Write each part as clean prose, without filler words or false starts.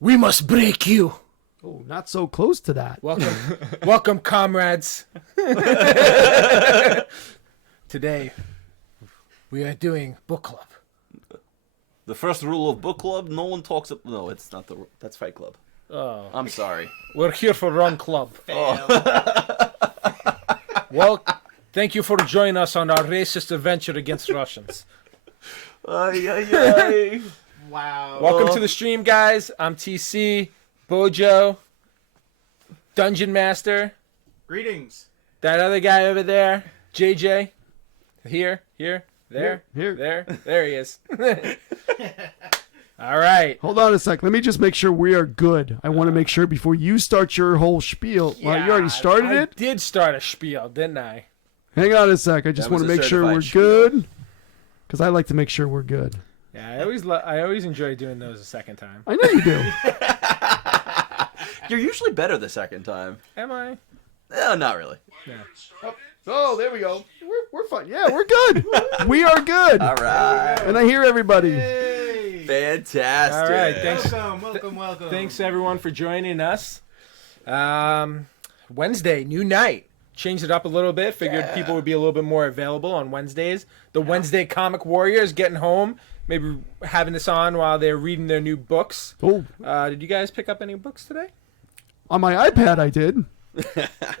We must break you. Oh, not so close to that. Welcome, comrades. Today, we are doing book club. The first rule of book club: no one talks. No, it's not the. That's Fight Club. Oh, I'm sorry. we're here for Run Club. Well, thank you for joining us on our racist adventure against Russians. Ay, ay, ay. Wow. Welcome to the stream, guys. I'm TC, Bojo, Dungeon Master, Greetings. that other guy over there, JJ. Here, there, Here. there he is. All right. Hold on a sec. Let me just make sure we are good. I want to make sure before you start your whole spiel. Well, you already started I it? did start a spiel, didn't I? Hang on a sec. I just That want to was a make sure we're certified good. Because I like to make sure we're good. Yeah, I always enjoy doing those a second time. I know you do. You're usually better the second time. Am I? No, not really. Oh, there we go. We're fine. Yeah, we're good. We are good. All right. And I hear everybody. Hey. Fantastic. All right, thanks. Welcome. Thanks everyone for joining us. Wednesday, new night. Changed it up a little bit. Figured people would be a little bit more available on Wednesdays. The Wednesday Comic Warriors getting home. Maybe having this on while they're reading their new books. Oh, Did you guys pick up any books today? on my iPad I did.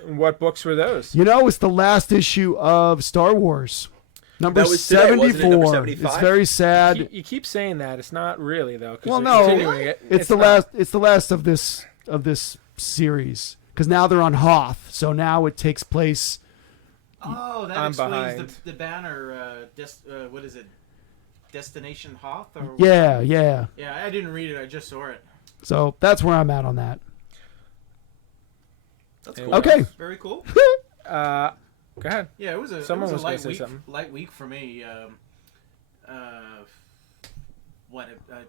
What books were those? You know, it's the last issue of Star Wars. Number That was today, wasn't it? 74. Number 75? It's very sad. You keep saying that. It's not really though. 'Cause Well, they're no, continuing it. it's the not. last. It's the last of this series because now they're on Hoth. So now it takes place. Oh, that I'm explains behind. the banner. What is it? Destination Hoth? Or Yeah. Yeah, I didn't read it. I just saw it. So that's where I'm at on that. That's Yeah. cool. Okay. Very cool. Go ahead. Yeah, it was a Someone was gonna light say week. something. Light week for me. I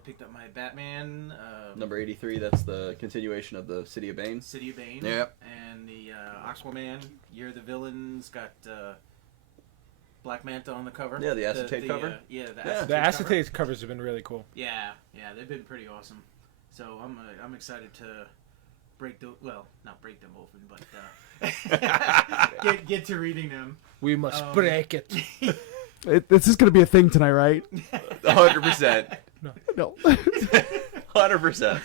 picked up my Batman. Number 83. That's the continuation of the City of Bane. City of Bane. Yep. And the Aquaman. Year of the Villains. Got Black Manta on the cover. Yeah, the acetate cover. Yeah, the Yeah. The acetate cover. acetate covers have been really cool. Yeah, they've been pretty awesome. So I'm excited to not break them open, but get to reading them. We must break it. This is going to be a thing tonight, right? 100%. No. 100%.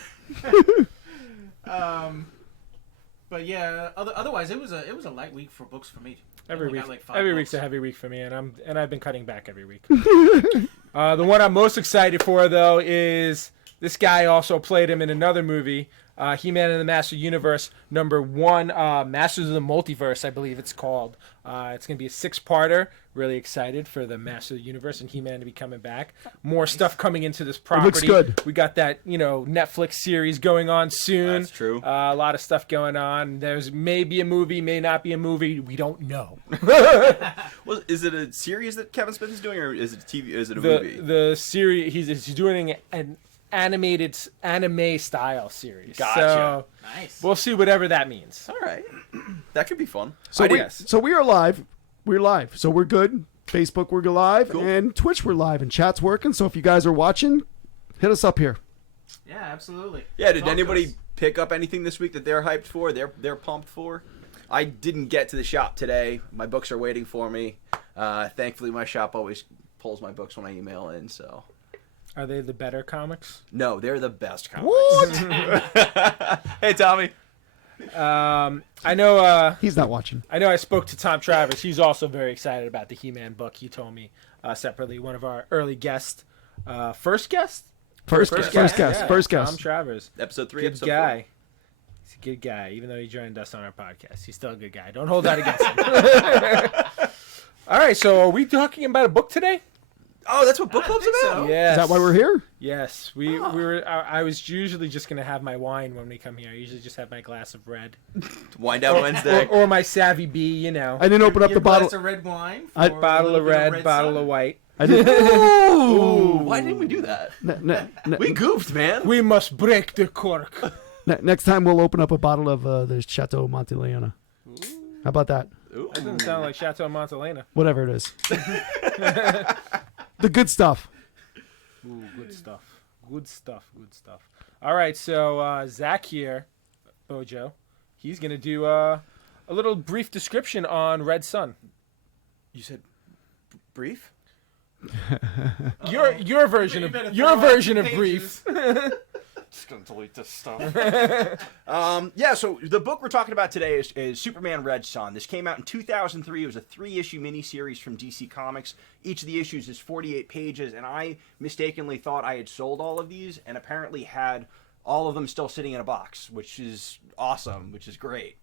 But yeah, otherwise it was a light week for books for me. Every I only week, got like 5 every books. week's a heavy week for me, and I've been cutting back every week. The one I'm most excited for though is this guy also played him in another movie, He-Man and the Master Universe #1, Masters of the Multiverse, I believe it's called. It's gonna be a 6-parter. Really excited for the Master of the Universe and He-Man to be coming back. More stuff coming into this property. looks good. We got that Netflix series going on soon. That's true. A lot of stuff going on. There's maybe a movie, may not be a movie. We don't know. Well, is it a series that Kevin Smith is doing, or is it a TV? Is it a movie? The series he's doing an animated anime style series. Gotcha. So Nice. we'll see whatever that means. All right, that could be fun. So Yes. we are live. We're live. So we're good. Facebook, we're live. Cool. And Twitch, we're live. And chat's working. So if you guys are watching, hit us up here. Yeah, absolutely. Yeah. Did Talk to anybody us. pick up anything this week that they're hyped for? They're pumped for. I didn't get to the shop today. My books are waiting for me. Thankfully, my shop always pulls my books when I email in. So Are they the better comics? no, they're the best comics. What? Hey, Tommy. I know. He's not watching. I know. I spoke to Tom Travers. He's also very excited about the He-Man book. He told me separately. One of our early guests, first guest. First guest. Tom Travers. Episode 3. Good episode guy. 4. He's a good guy, even though he joined us on our podcast. He's still a good guy. Don't hold that against him. All right, so are we talking about a book today? Oh, that's what book club's think about. so. Yes. Is that why we're here? Yes, we were. I was usually just gonna have my wine when we come here. I usually just have my glass of red, Wind Down Wednesday. or my Savvy B. I didn't open up Your the bottle. glass of red wine. I- for a Bottle little of bit red, bottle sun. of white. I didn't. Ooh, why didn't we do that? We goofed, man. We must break the cork. Next time we'll open up a bottle of the Chateau Monteleone. How about that? Ooh. That doesn't sound like Chateau Montelena. Whatever it is. The good stuff. Ooh, good stuff. Good stuff. Good stuff. All right, so Zach here, Bojo, he's gonna do a little brief description on Red Sun. You said brief? Your version You of better your throw out version some of brief. Just gonna delete this stuff. Yeah, so the book we're talking about today is Superman Red Sun. This came out in 2003. It was a 3-issue miniseries from DC Comics. Each of the issues is 48 pages, and I mistakenly thought I had sold all of these, and apparently had all of them still sitting in a box, which is awesome, which is great.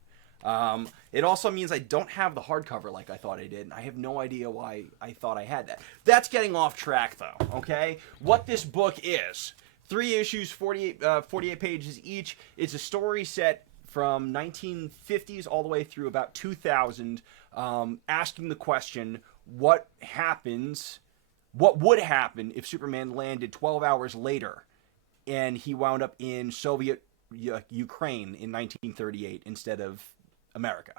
It also means I don't have the hardcover like I thought I did, and I have no idea why I thought I had that. That's getting off track, though, okay? What this book is, 3 issues, 48 pages each. It's a story set from 1950s all the way through about 2000, asking the question, what would happen if Superman landed 12 hours later and he wound up in Soviet Ukraine in 1938 instead of America?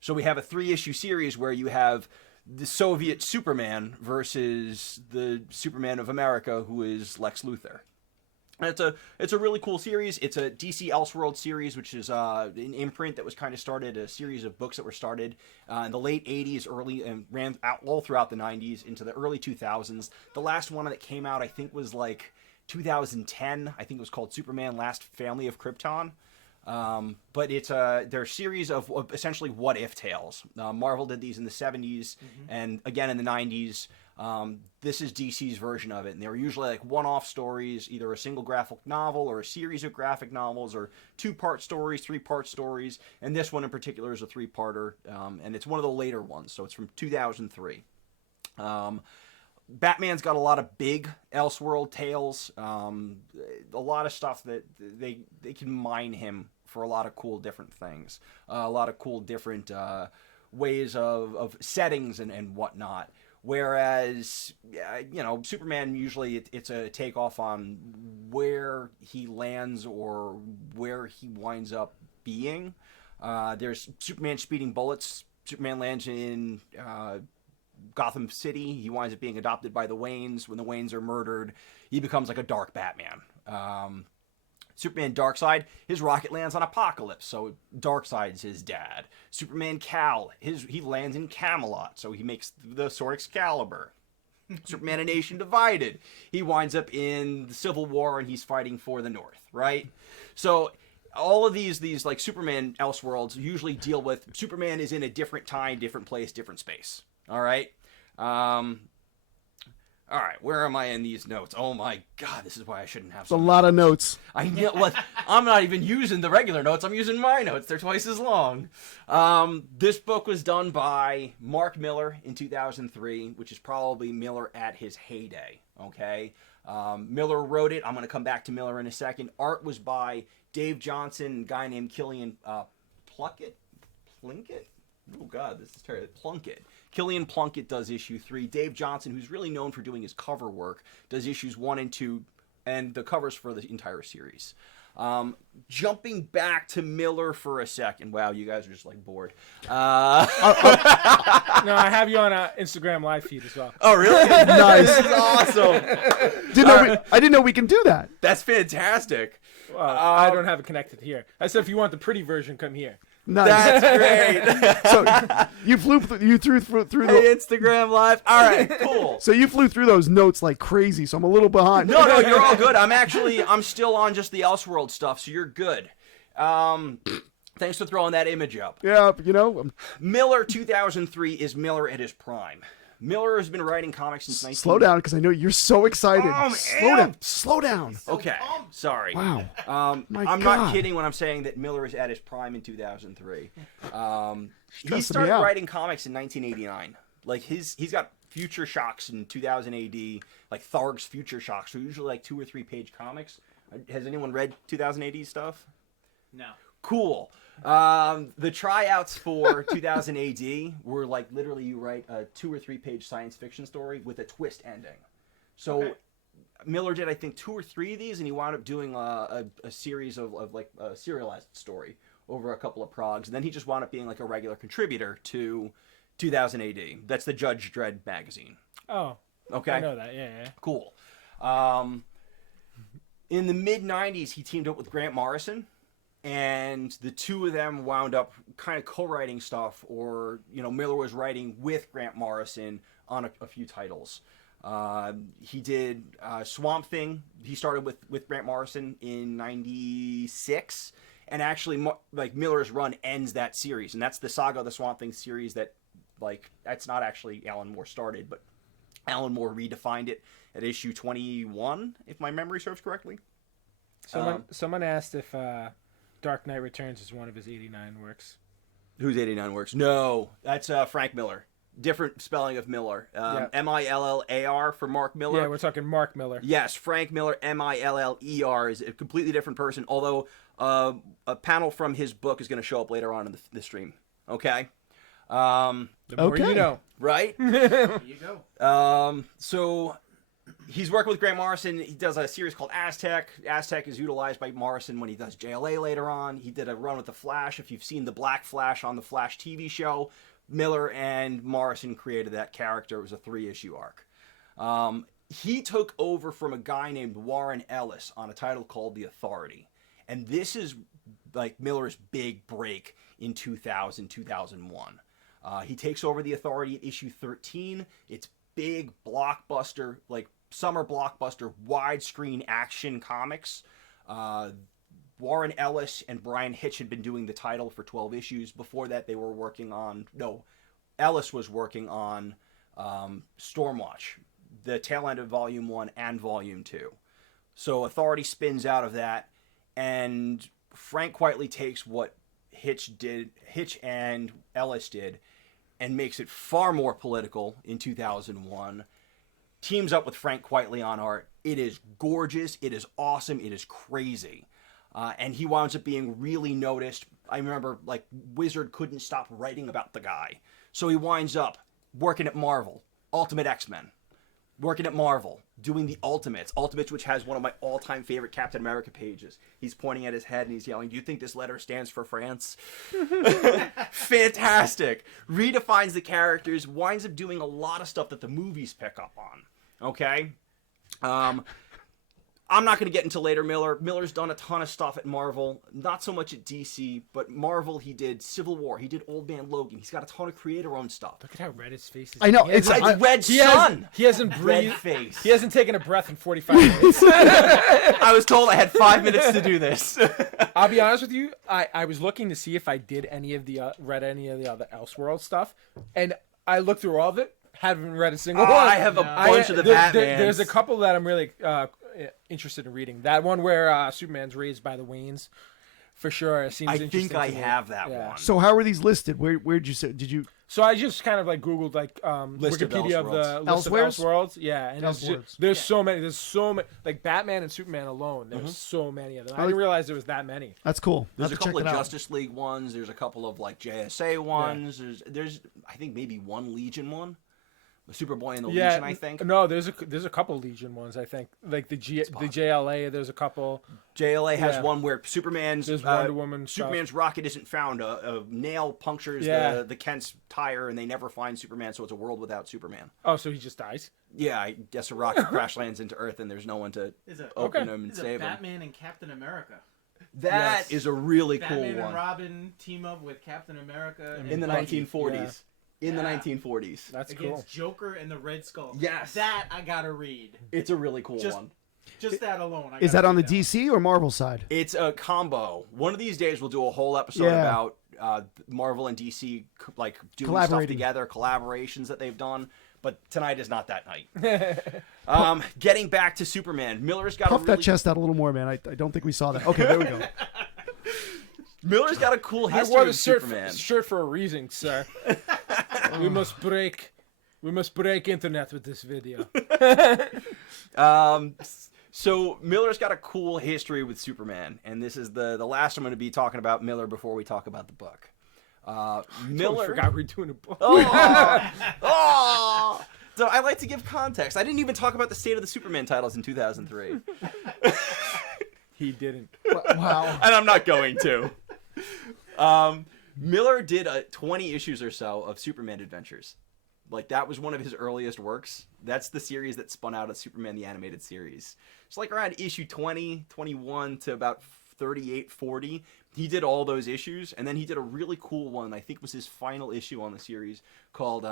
So we have a 3-issue series where you have the Soviet Superman versus the Superman of America, who is Lex Luthor. And it's a really cool series. It's a DC Elseworld series, which is an imprint that was kind of started, a series of books that were started in the late 80s, early, and ran out all throughout the 90s into the early 2000s. The last one that came out, I think, was like 2010. I think it was called Superman Last Family of Krypton. But it's they're a series of essentially what-if tales. Marvel did these in the 70s and again in the 90s. This is DC's version of it, and they were usually like one-off stories, either a single graphic novel or a series of graphic novels, or 2-part stories, 3-part stories, and this one in particular is a 3-parter, and it's one of the later ones, so it's from 2003. Batman's got a lot of big Elseworld tales, a lot of stuff that they can mine him for a lot of cool different things, a lot of cool different ways of settings and whatnot. Whereas, Superman usually it's a takeoff on where he lands or where he winds up being. There's Superman Speeding Bullets. Superman lands in Gotham City. He winds up being adopted by the Waynes. When the Waynes are murdered, he becomes like a dark Batman. Superman Darkseid, his rocket lands on Apokolips, so Darkseid's his dad. Superman Kal, he lands in Camelot, so he makes the Sword Excalibur. Superman A Nation Divided, he winds up in the Civil War and he's fighting for the North, right? So all of these like Superman Elseworlds usually deal with Superman is in a different time, different place, different space. All right. All right, where am I in these notes? Oh my God, this is why I shouldn't have. It's a lot of notes. I know. What? I'm not even using the regular notes. I'm using my notes. They're twice as long. This book was done by Mark Millar in 2003, which is probably Millar at his heyday. Okay, Millar wrote it. I'm going to come back to Millar in a second. Art was by Dave Johnson, a guy named Killian Plunkett. Oh God, this is terrible. Plunkett. Killian Plunkett does issue 3. Dave Johnson, who's really known for doing his cover work, does issues 1 and 2, and the covers for the entire series. Jumping back to Millar for a second. Wow, you guys are just like bored. No, I have you on Instagram live feed as well. Oh, really? Nice. This is awesome. I didn't know we can do that. That's fantastic. Well, I don't have it connected here. I said if you want the pretty version, come here. Nice. That's great. So you threw through Hey, the. Instagram Live. All right, cool. So you flew through those notes like crazy. So I'm a little behind. No, you're all good. I'm still on just the Elseworld stuff, so you're good. Thanks for throwing that image up. Yeah, Millar 2003 is Millar at his prime. Millar has been writing comics since 19... slow down because I know you're so excited. I'm Slow down. Okay, sorry. Wow. I'm God. not kidding when I'm saying that Millar is at his prime in 2003. He Stressing started me out. writing comics in 1989. Like he's got Future Shocks in 2000 AD, like Tharg's Future Shocks. So usually like 2 or 3 page comics. Has anyone read 2000 AD stuff? No. Cool. The tryouts for 2000 AD were like literally you write a 2 or 3 page science fiction story with a twist ending. So Okay. Millar did I think 2 or 3 of these, and he wound up doing a series of like a serialized story over a couple of progs. And then he just wound up being like a regular contributor to 2000 AD. That's the Judge Dredd magazine. Oh, Okay. I know that. Yeah. Cool. In the mid-90s, he teamed up with Grant Morrison, and the two of them wound up kind of co-writing stuff, or, Miller was writing with Grant Morrison on a few titles. He did Swamp Thing. He started with Grant Morrison in 96, and actually, Miller's run ends that series, and that's the Saga of the Swamp Thing series that, that's not actually Alan Moore started, but Alan Moore redefined it at issue 21, if my memory serves correctly. Someone asked if Dark Knight Returns is one of his 89 works. Whose 89 works? No, that's Frank Miller. Different spelling of Miller. Millar for Mark Miller. Yeah, we're talking Mark Miller. Yes, Frank Miller, Miller is a completely different person, although a panel from his book is going to show up later on in the stream. Okay? The more you know. Right? There you go. So he's working with Grant Morrison. He does a series called Aztec. Aztec is utilized by Morrison when he does JLA later on. He did a run with the Flash. If you've seen the Black Flash on the Flash TV show, Miller and Morrison created that character. It was a 3-issue arc. He took over from a guy named Warren Ellis on a title called The Authority. And this is Miller's big break in 2000, 2001. He takes over The Authority at issue 13. It's big blockbuster, summer blockbuster, widescreen action comics. Warren Ellis and Brian Hitch had been doing the title for 12 issues. Before that, they were working on... No, Ellis was working on Stormwatch, the tail end of Volume 1 and Volume 2. So Authority spins out of that, and Frank Quitely takes what Hitch and Ellis did, and makes it far more political in 2001. Teams up with Frank Quitely on art. It is gorgeous. It is awesome. It is crazy. And he winds up being really noticed. I remember, Wizard couldn't stop writing about the guy. So he winds up working at Marvel, Ultimate X-Men. Working at Marvel, doing the Ultimates, which has one of my all-time favorite Captain America pages. He's pointing at his head and he's yelling, "Do you think this letter stands for France?" Fantastic. Redefines the characters, winds up doing a lot of stuff that the movies pick up on. Okay? I'm not going to get into later Miller. Miller's done a ton of stuff at Marvel. Not so much at DC, but Marvel, he did Civil War. He did Old Man Logan. He's got a ton of creator-owned stuff. Look at how red his face is. I know. It's like Red Sun. He hasn't breathed. Red face. He hasn't taken a breath in 45 minutes. I was told I had 5 minutes to do this. I'll be honest with you. I was looking to see if I did read any of the other Elseworld stuff, and I looked through all of it. Haven't read a single one. I have a bunch of the Batmans. There's a couple that I'm really interested in reading. That one where Superman's raised by the Waynes, for sure. Seems I interesting. think I to me. have that one. So how are these listed? Where'd you say? Did you? So I just kind of Googled List of Wikipedia of the list of Elseworlds? Elseworlds. Yeah, and there's so many. There's so many. Batman and Superman alone. There's so many of them. I didn't realize there was that many. That's cool. There's a Have to check couple of it out. Justice League ones. There's a couple of JSA ones. Yeah. There's I think maybe one Legion one. The Superboy and the Legion, I think. No, there's a couple Legion ones, I think. The JLA, there's a couple. JLA has one where Superman's Wonder Woman Superman's rocket isn't found. A nail punctures the Kent's tire, and they never find Superman. So it's a world without Superman. Oh, so he just dies? Yeah, I guess a rocket crash lands into Earth, and there's no one to open him and save him. Batman and Captain America. That is a really cool one. Batman and Robin team up with Captain America in the 1940s. Yeah. In the 1940s. That's against cool. Joker and the Red Skull. Yes. That I gotta read. It's a really cool one. Just that alone. Is that on the DC or Marvel side? It's a combo. One of these days we'll do a whole episode about Marvel and DC doing stuff together, collaborations that they've done. But tonight is not that night. Getting back to Superman, Miller's got Puff that chest out a little more, man. I don't think we saw that. Okay, there we go. Miller's got a cool history I wore with the Superman. shirt for a reason, sir. We must break internet with this video. So Miller's got a cool history with Superman, and this is the last I'm going to be talking about Miller before we talk about the book. Miller I forgot we're doing a book. So I like to give context. I didn't even talk about the State of the Superman titles in 2003. He didn't. Wow. And I'm not going to. Miller did 20 issues or so of Superman adventures. Like, that was one of his earliest works. That's the series that spun out of Superman the Animated Series. It's like around issue 20, 21 to about 38, 40. He did all those issues, and then he did a really cool one, I think was his final issue on the series, called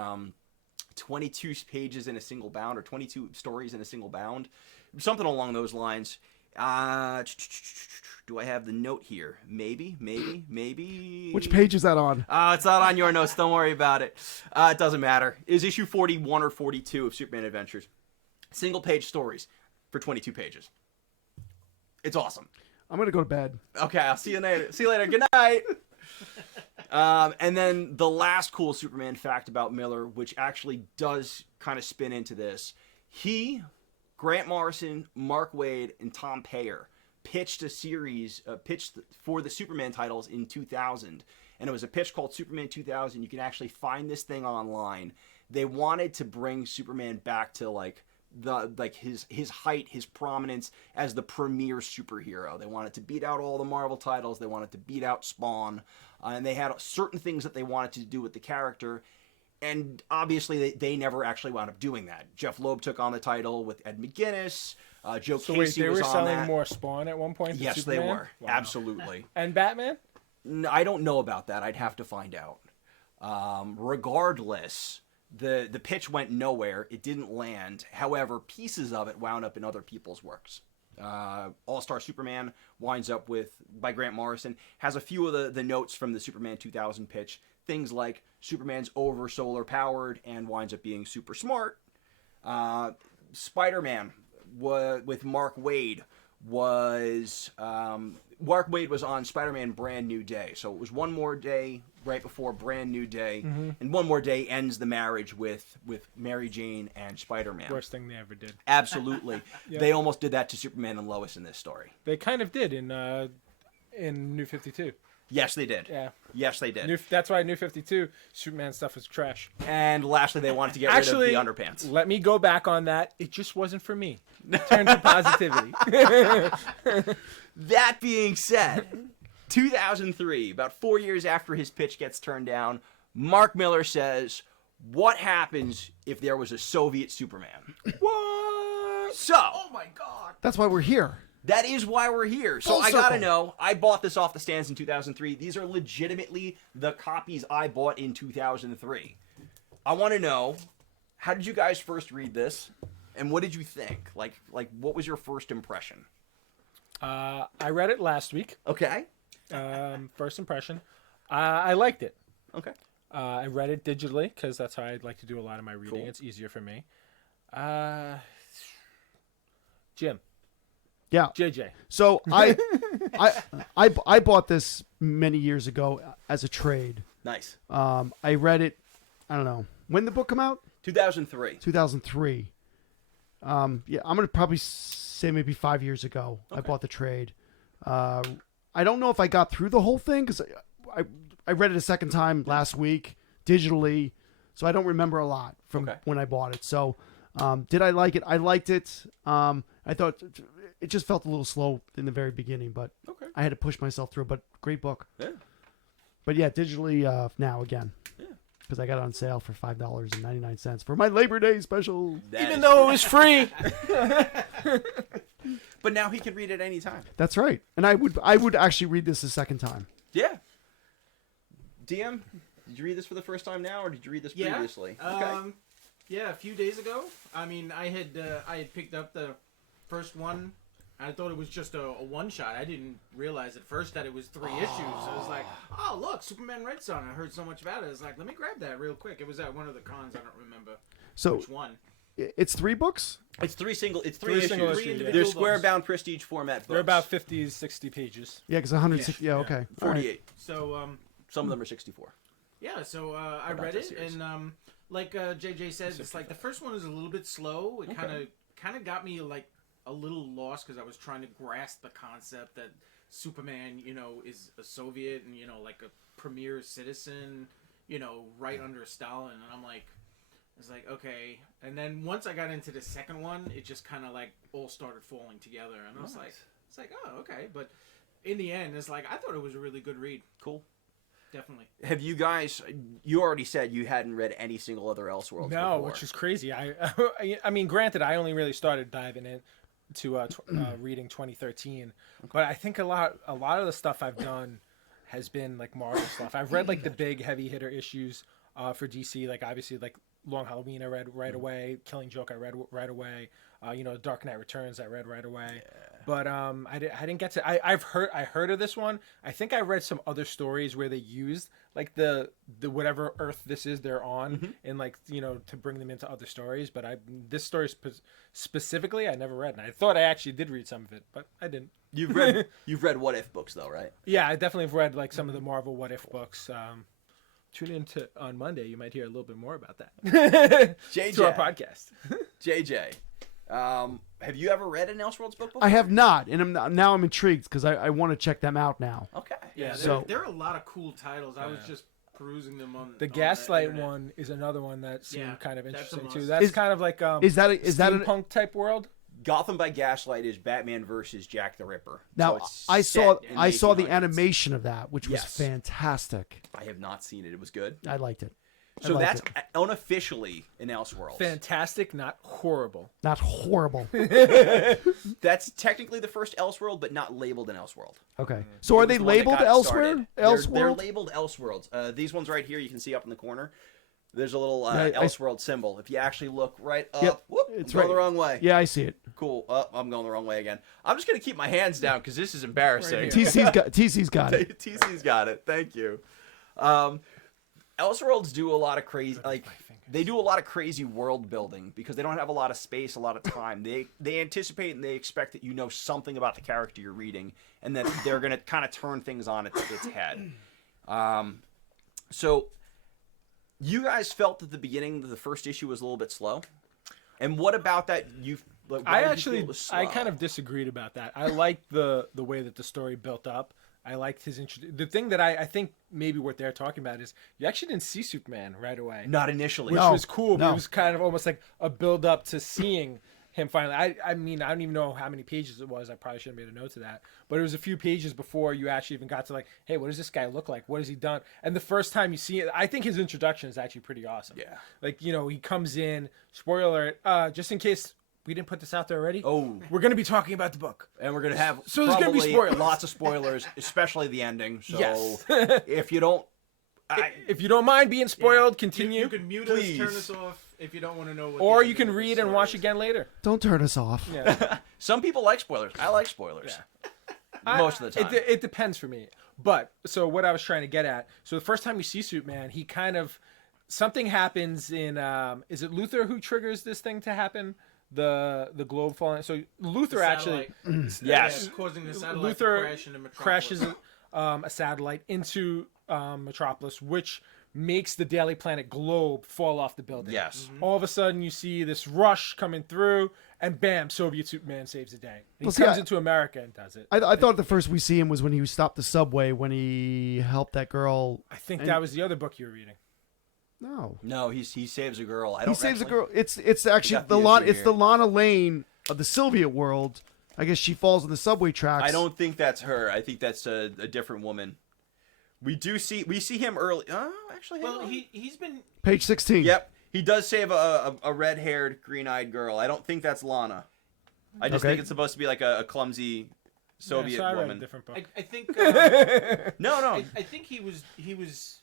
22 pages in a single bound, or 22 stories in a single bound. Something along those lines. Do I have the note here? Maybe. Which page is that on? It's not on your notes. Don't worry about it. It doesn't matter. It was issue 41 or 42 of Superman Adventures. Single page stories for 22 pages. It's awesome. I'm going to go to bed. Okay, I'll see you later. See you later. Good night. And then the last cool Superman fact about Miller, which actually does kind of spin into this. He, Grant Morrison, Mark Waid, and Tom Payer pitched a series, pitched for the Superman titles in 2000. And it was a pitch called Superman 2000. You can actually find this thing online. They wanted to bring Superman back to his height, his prominence as the premier superhero. They wanted to beat out all the Marvel titles. They wanted to beat out Spawn. And they had certain things that they wanted to do with the character. And obviously, they never actually wound up doing that. Jeff Loeb took on the title with Ed McGuinness. Joe Casey was on that. So they were selling more Spawn at one point? Yes, Superman? they were. Wow. Absolutely. And Batman? No, I don't know about that. I'd have to find out. Regardless, the pitch went nowhere. It didn't land. However, pieces of it wound up in other people's works. All-Star Superman winds up by Grant Morrison, has a few of the notes from the Superman 2000 pitch. Things like Superman's over solar powered and winds up being super smart. Spider-Man with Mark Waid was on Spider-Man Brand New Day. So it was one more day right before Brand New Day, and one more day ends the marriage with Mary Jane and Spider-Man. Worst thing they ever did. Absolutely. Yep. They almost did that to Superman and Lois in this story. They kind of did in New 52. Yes, they did. Yeah. Yes, they did. That's why New 52, Superman stuff is trash. And lastly, they wanted to get rid of the underpants. Let me go back on that. It just wasn't for me. Turn to positivity. That being said, 2003, about 4 years after his pitch gets turned down, Mark Miller says, what happens if there was a Soviet Superman? What? So. Oh my God. That's why we're here. That is why we're here. So I gotta know, I bought this off the stands in 2003. These are legitimately the copies I bought in 2003. I want to know, how did you guys first read this? And what did you think? Like what was your first impression? I read it last week. Okay. First impression. I liked it. Okay. I read it digitally because that's how I like to do a lot of my reading. Cool. It's easier for me. Jim. Yeah. JJ. So I bought this many years ago as a trade. Nice. I read it, I don't know. When did the book come out? 2003. 2003. Yeah, I'm going to probably say maybe 5 years ago. Okay. I bought the trade. I don't know if I got through the whole thing because I read it a second time last week digitally, so I don't remember a lot from when I bought it. So did I like it? I liked it. I thought it just felt a little slow in the very beginning, but I had to push myself through. But great book. Yeah. But yeah, digitally now again. Yeah. Because I got it on sale for $5.99 for my Labor Day special. Even though it was free. But now he can read it anytime. That's right. And I would actually read this a second time. Yeah. DM, did you read this for the first time now, or did you read this previously? Yeah, a few days ago. I mean, I had picked up the first one. I thought it was just a one-shot. I didn't realize at first that it was 3 issues. So I was like, oh, look, Superman Red Son. I heard so much about it. I was like, let me grab that real quick. It was at one of the cons. I don't remember which one. It's 3 books? It's three issues. Individual They're square-bound prestige format books. They're about 50, 60 pages. Yeah, because 160. Yeah, okay. 48. Right. So some of them are 64. Yeah, so I read it, and like JJ says, it's like the first one is a little bit slow. It kind of got me like a little lost because I was trying to grasp the concept that Superman, is a Soviet and like a premier citizen, right under Stalin, and I'm like, it's like, okay. And then once I got into the second one, it just kind of like all started falling together, and I was like, it's like, oh, okay. But in the end, it's like I thought it was a really good read. Cool. definitely. Have you guys? You already said you hadn't read any single other Elseworlds. No, before. which is crazy. I mean, granted, I only really started diving into reading 2013, but I think a lot of the stuff I've done has been like Marvel stuff. I've read like the big heavy hitter issues for DC, like obviously like Long Halloween I read right away, Killing Joke I read right away, Dark Knight Returns I read right away. But I didn't get to. I heard of this one. I think I read some other stories where they used like the whatever Earth this is they're on, and like to bring them into other stories. But this story specifically I never read, and I thought I actually did read some of it, but I didn't. You've read What If books though, right? Yeah, I definitely have read like some of the Marvel What If books. Tune in on Monday. You might hear a little bit more about that. JJ. To our podcast. JJ, have you ever read an Elseworlds book before? I have not, and now I'm intrigued because I want to check them out now. Okay. Yeah, So- there are a lot of cool titles. I was just perusing them on The on Gaslight internet. one is another one that seemed kind of that's a interesting must. too. That's Is- kind of like Is that an steampunk type world. Gotham by Gaslight is Batman versus Jack the Ripper. now? So it's I saw set in I saw the 1800s. animation of that, which was Yes. fantastic. I have not seen it. It was good. I liked it. I So liked that's it. unofficially an Elseworlds. Fantastic, not horrible. Not horrible. That's technically the first Elseworld, but not labeled an Elseworld. Okay, so are It was they the one that labeled got it elsewhere? started. They're Elseworld? labeled Elseworlds. These ones right here, you can see up in the corner. There's a little I- Elseworld symbol. If you actually look right up, Yep, whoop, it's I'm going right- the wrong way. Yeah, I see it. Cool. Oh, I'm going the wrong way again. I'm just going to keep my hands down because this is embarrassing. Right TC's got it. TC's got it. Thank you. Elseworlds do a lot of crazy, like they do a lot of crazy world building because they don't have a lot of space, a lot of time. They anticipate and they expect that you know something about the character you're reading, and that they're going to kind of turn things on its head. So, you guys felt at the beginning that the first issue was a little bit slow, and what about that? I kind of disagreed about that. I liked the way that the story built up. I liked his the thing that I think maybe what they're talking about is you actually didn't see Superman right away, not initially. which No, was cool. But no. it was kind of almost like a build up to seeing him finally. I mean, I don't even know how many pages it was. I probably should have made a note of that. But it was a few pages before you actually even got to like, hey, what does this guy look like? What has he done? And the first time you see it, I think his introduction is actually pretty awesome. Yeah. Like, he comes in, spoiler alert, just in case we didn't put this out there already. Oh. We're going to be talking about the book. And we're gonna have So there's gonna be probably spoilers. lots of spoilers, especially the ending. So Yes. if you don't, If you don't mind being spoiled, continue. You can mute Please. us, turn us off if you don't want to know what. Or the you end can of the read and story watch is. again later. Don't turn us off. Yeah. some people like spoilers. I like spoilers most of the time. It depends for me. But so what I was trying to get at. So the first time you see Superman, he kind of something happens in. Is it Luthor who triggers this thing to happen? The globe falling. So Luthor actually Satellite. Yes. Yeah, causing the satellite to Luthor crash into Metropolis. crashes a satellite into Metropolis, which makes the Daily Planet globe fall off the building. Yes. All of a sudden, you see this rush coming through, and bam, Soviet Superman saves the day. He Well, see, comes I- into America and does it. I thought the first we see him was when he stopped the subway when he helped that girl. I think and- that was the other book you were reading. No, No, he saves a girl. I he don't. saves a actually- girl. It's actually got the issue It's here. the Lana Lane of the Soviet world. I guess she falls on the subway tracks. I don't think that's her. I think that's a different woman. We see him early. Actually, hang Well, on. he's been Page 16. Yep, he does save a red-haired, green-eyed girl. I don't think that's Lana. I just Okay. think it's supposed to be like a clumsy Soviet so I read a woman. different book. I think No, I think he was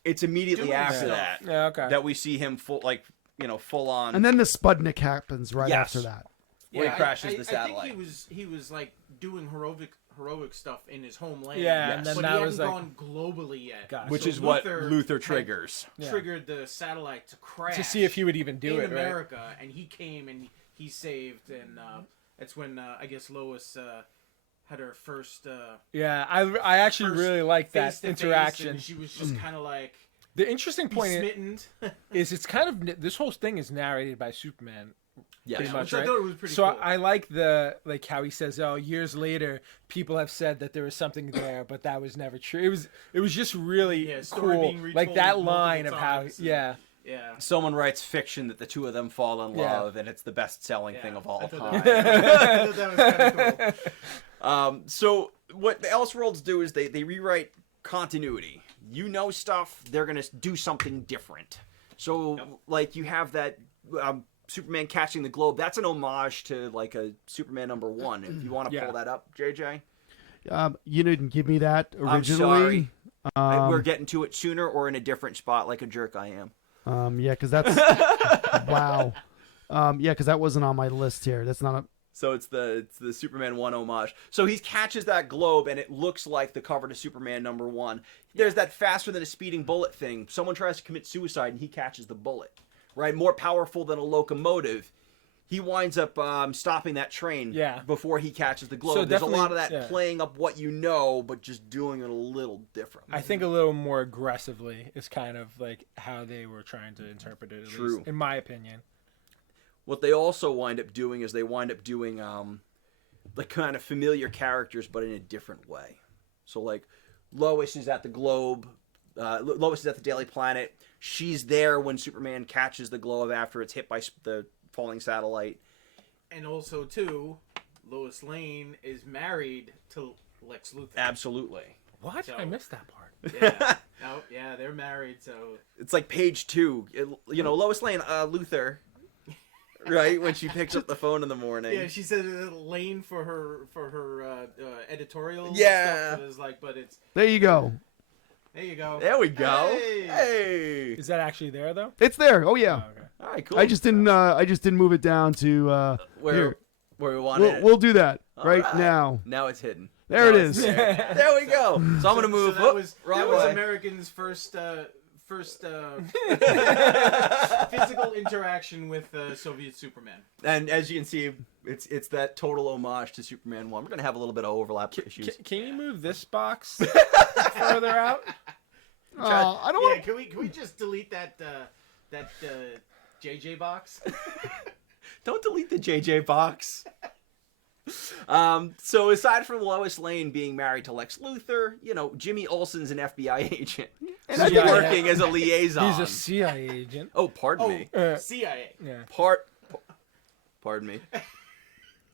it's immediately doing after stuff. that Yeah, okay. that we see him full on. And then the Sputnik happens right Yes. after that. Where he crashes I the satellite. think he was like doing heroic stuff in his homeland. Yeah, and then but that he hadn't was like- gone globally yet. Gotcha. which So is what Luthor Luther had triggers. Triggered the satellite to crash to see if he would even do in it, right? America, and he came and he saved, and that's when I guess Lois had her first Yeah, I actually first really like that face-to-face, interaction. and she was just kind of like The interesting point smitten. is it's kind of this whole thing is narrated by Superman. Yes. Pretty much, which I right? thought was pretty So cool. I like how he says, "Oh, years later, people have said that there was something there, but that was never true." It was just really Yeah, story cool, being like retold that multiple line of how, times and- yeah, Yeah. Someone writes fiction that the two of them fall in Yeah. love, and it's the best-selling thing of all I time. thought I thought that was kind of cool. So what the Elseworlds do is they rewrite continuity. you know stuff, they're gonna do something different. So like you have that Superman catching the globe. That's an homage to like a Superman #1. If you want to pull that up, JJ. You didn't give me that originally. I'm sorry. We're getting to it sooner or in a different spot, like a jerk I am. Yeah, because that's wow. Yeah, because that wasn't on my list here. That's not a. So it's the Superman 1 homage. So he catches that globe, and it looks like the cover to Superman #1. There's that faster than a speeding bullet thing. Someone tries to commit suicide, and he catches the bullet. Right, more powerful than a locomotive. He winds up stopping that train before he catches the globe. So there's a lot of that playing up what you know, but just doing it a little different. I think a little more aggressively is kind of like how they were trying to interpret it, at least, in my opinion. What they also wind up doing is like kind of familiar characters, but in a different way. So like Lois is at the globe. Lois is at the Daily Planet. She's there when Superman catches the globe after it's hit by the falling satellite. And also, too, Lois Lane is married to Lex Luthor. Absolutely. What? I missed that part. Yeah, they're married, so... It's like page 2. Lois Lane, Luthor... Right, when she picks up the phone in the morning. Yeah, she said Lane for her editorial stuff. But it's like, but it's... There you go. There you go. There we go. Hey. Is that actually there though? It's there. Oh yeah. Oh, okay. All right, cool. I just didn't move it down to where we want it. We'll do that right now. Now it's hidden. There it is. There we go. So I'm gonna move. So that was way. American's first physical interaction with Soviet Superman. And as you can see, it's that total homage to Superman 1. We're going to have a little bit of overlap issues. Can you move this box further out? I don't want. Can we just delete that JJ box? Don't delete the JJ box. So aside from Lois Lane being married to Lex Luthor, Jimmy Olsen's an FBI agent. And he's working as a liaison. He's a CIA agent. Oh, pardon me. CIA. Yeah. Pardon me.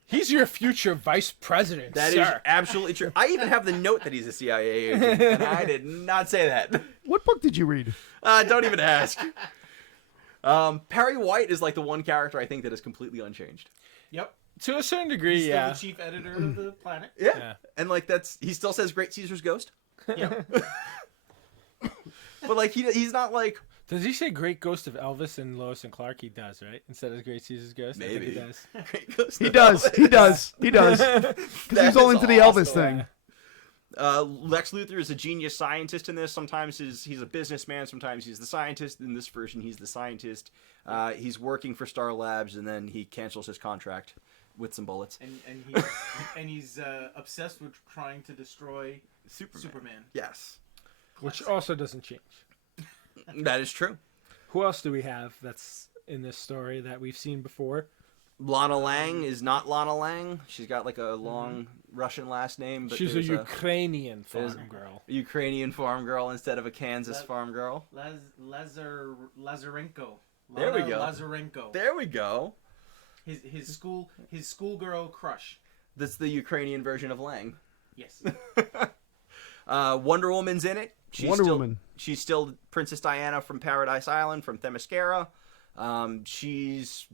He's your future vice president, That sir. is absolutely true. I even have the note that he's a CIA agent, and I did not say that. What book did you read? Don't even ask. Perry White is like the one character I think that is completely unchanged. Yp. To a certain degree, He's still the chief editor of the Planet. Yeah. And like he still says Great Caesar's Ghost. Yeah. But like he's not like. Does he say Great Ghost of Elvis and Lois and Clark? He does, right? Instead of Great Caesar's Ghost? Maybe. I think he does. Great Ghost He of does. Elvis. He does. He does. Because he's all into the Elvis thing. Lex Luthor is a genius scientist in this. Sometimes he's a businessman. Sometimes he's the scientist. In this version, he's the scientist. He's working for Star Labs, and then he cancels his contract with some bullets. And he's obsessed with trying to destroy Superman. Yes. Which also doesn't change. That is true. Who else do we have that's in this story that we've seen before? Lana Lang is not Lana Lang. She's got like a long Russian last name. But she's a Ukrainian farm girl. A Ukrainian farm girl instead of a Kansas farm girl. Lazarenko. There we go. Lazarenko. There we go. His schoolgirl crush. That's the Ukrainian version of Lang. Yes. Wonder Woman's in it. Woman. She's still Princess Diana from Paradise Island from Themyscira. She's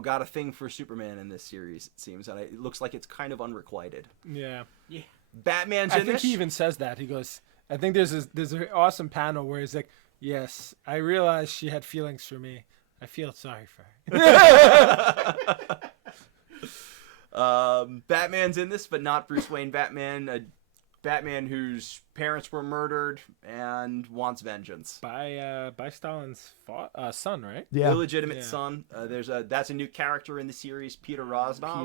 got a thing for Superman in this series, it seems, and it looks like it's kind of unrequited. Yeah. Yeah. Batman's in this. I think he even says that. He goes, I think there's an awesome panel where he's like, yes, I realized she had feelings for me. I feel sorry for her. Batman's in this, but not Bruce Wayne Batman. A Batman whose parents were murdered and wants vengeance by Stalin's son, right? Yeah. Illegitimate son. That's a new character in the series, Peter Rosnov.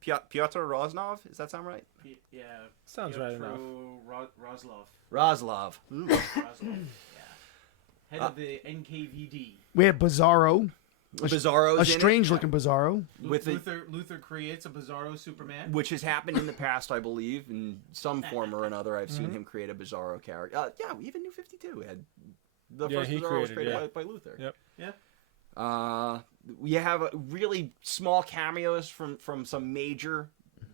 Pyotr Rosnov. Does that sound right? Yeah. Sounds right enough. Roslov. Yeah. Head of the NKVD. We had Bizarro. Bizarro's a strange-looking Bizarro. Luthor creates a Bizarro Superman, which has happened in the past, I believe, in some form or another. I've seen him create a Bizarro character. Even New 52 had the first Bizarro was created by Luthor. Yep. Yeah. We have really small cameos from some major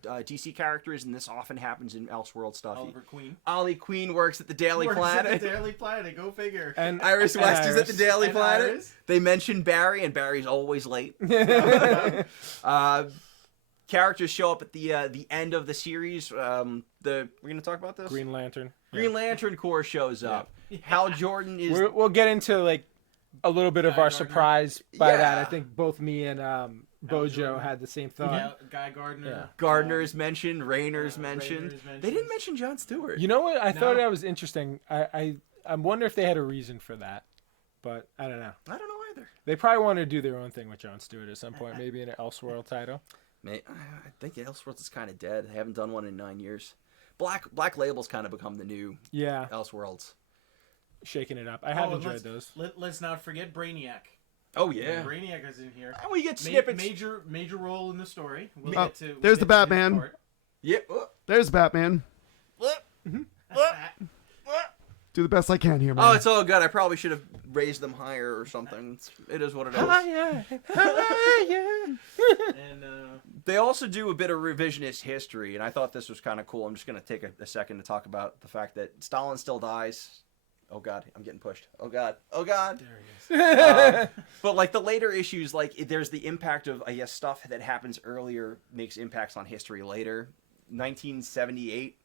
DC characters, and this often happens in Elseworld stuff. Oliver Queen. Ollie Queen works at the Daily Works Planet. at the Daily Planet. Go figure. And Iris and West is at the Iris. Daily And Planet. Iris. They mention Barry, and Barry's always late. Characters show up at the end of the series. We're gonna talk about this. Green Lantern. Green Lantern Corps shows up. Hal Jordan is. We'll get into like a little bit of Guy our Gardner. surprise by that. Yeah. I think both me and Bojo Jordan. had the same thought. Yeah, Guy Gardner. Yeah. Gardner's mentioned, Rayner's Rayner's mentioned. mentioned. They didn't mention Jon Stewart. You know what? I thought No. that was interesting. I wonder if they had a reason for that, but I don't know. I don't know either. They probably wanted to do their own thing with Jon Stewart at some point, maybe in an Elseworld title. I think Elseworlds is kind of dead. They haven't done one in 9 years. Black Label's kind of become the new Yeah, Elseworlds. shaking it up. I have enjoyed let's, those. Let's not forget Brainiac. Oh yeah. Brainiac is in here. And we get snippets. Major role in the story. We'll Oh, get to, we'll there's get the to his Batman. part. Yeah. There's Batman. Do the best I can here, man. Oh, it's all good. I probably should have raised them higher or something. It is what it is. Hiya, hiya. And They also do a bit of revisionist history, and I thought this was kind of cool. I'm just going to take a second to talk about the fact that Stalin still dies. Oh, God. I'm getting pushed. Oh, God. Oh, God. But, like, the later issues, like, there's the impact of, I guess, stuff that happens earlier makes impacts on history later. 1978.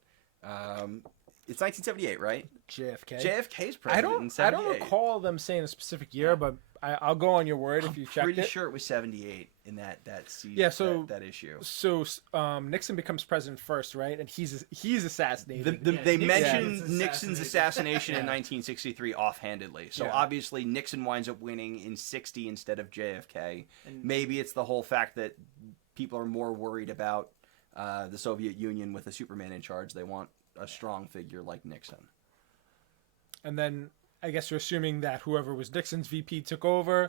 It's 1978, right? JFK. JFK's I president in don't 78. recall them saying a specific year, but I'll go on your word if you checked Pretty it. sure it was 78 in that season. Yeah, so- that issue. So Nixon becomes president first, right? And he's assassinated. They Nixon mention gets Nixon's assassinated. assassination in Yeah. 1963 offhandedly. So Yeah. obviously Nixon winds up winning in 60 instead of JFK. And- Maybe it's the whole fact that people are more worried about the Soviet Union with a Superman in charge. They want a strong figure like Nixon. And then I guess we're assuming that whoever was Nixon's VP took over,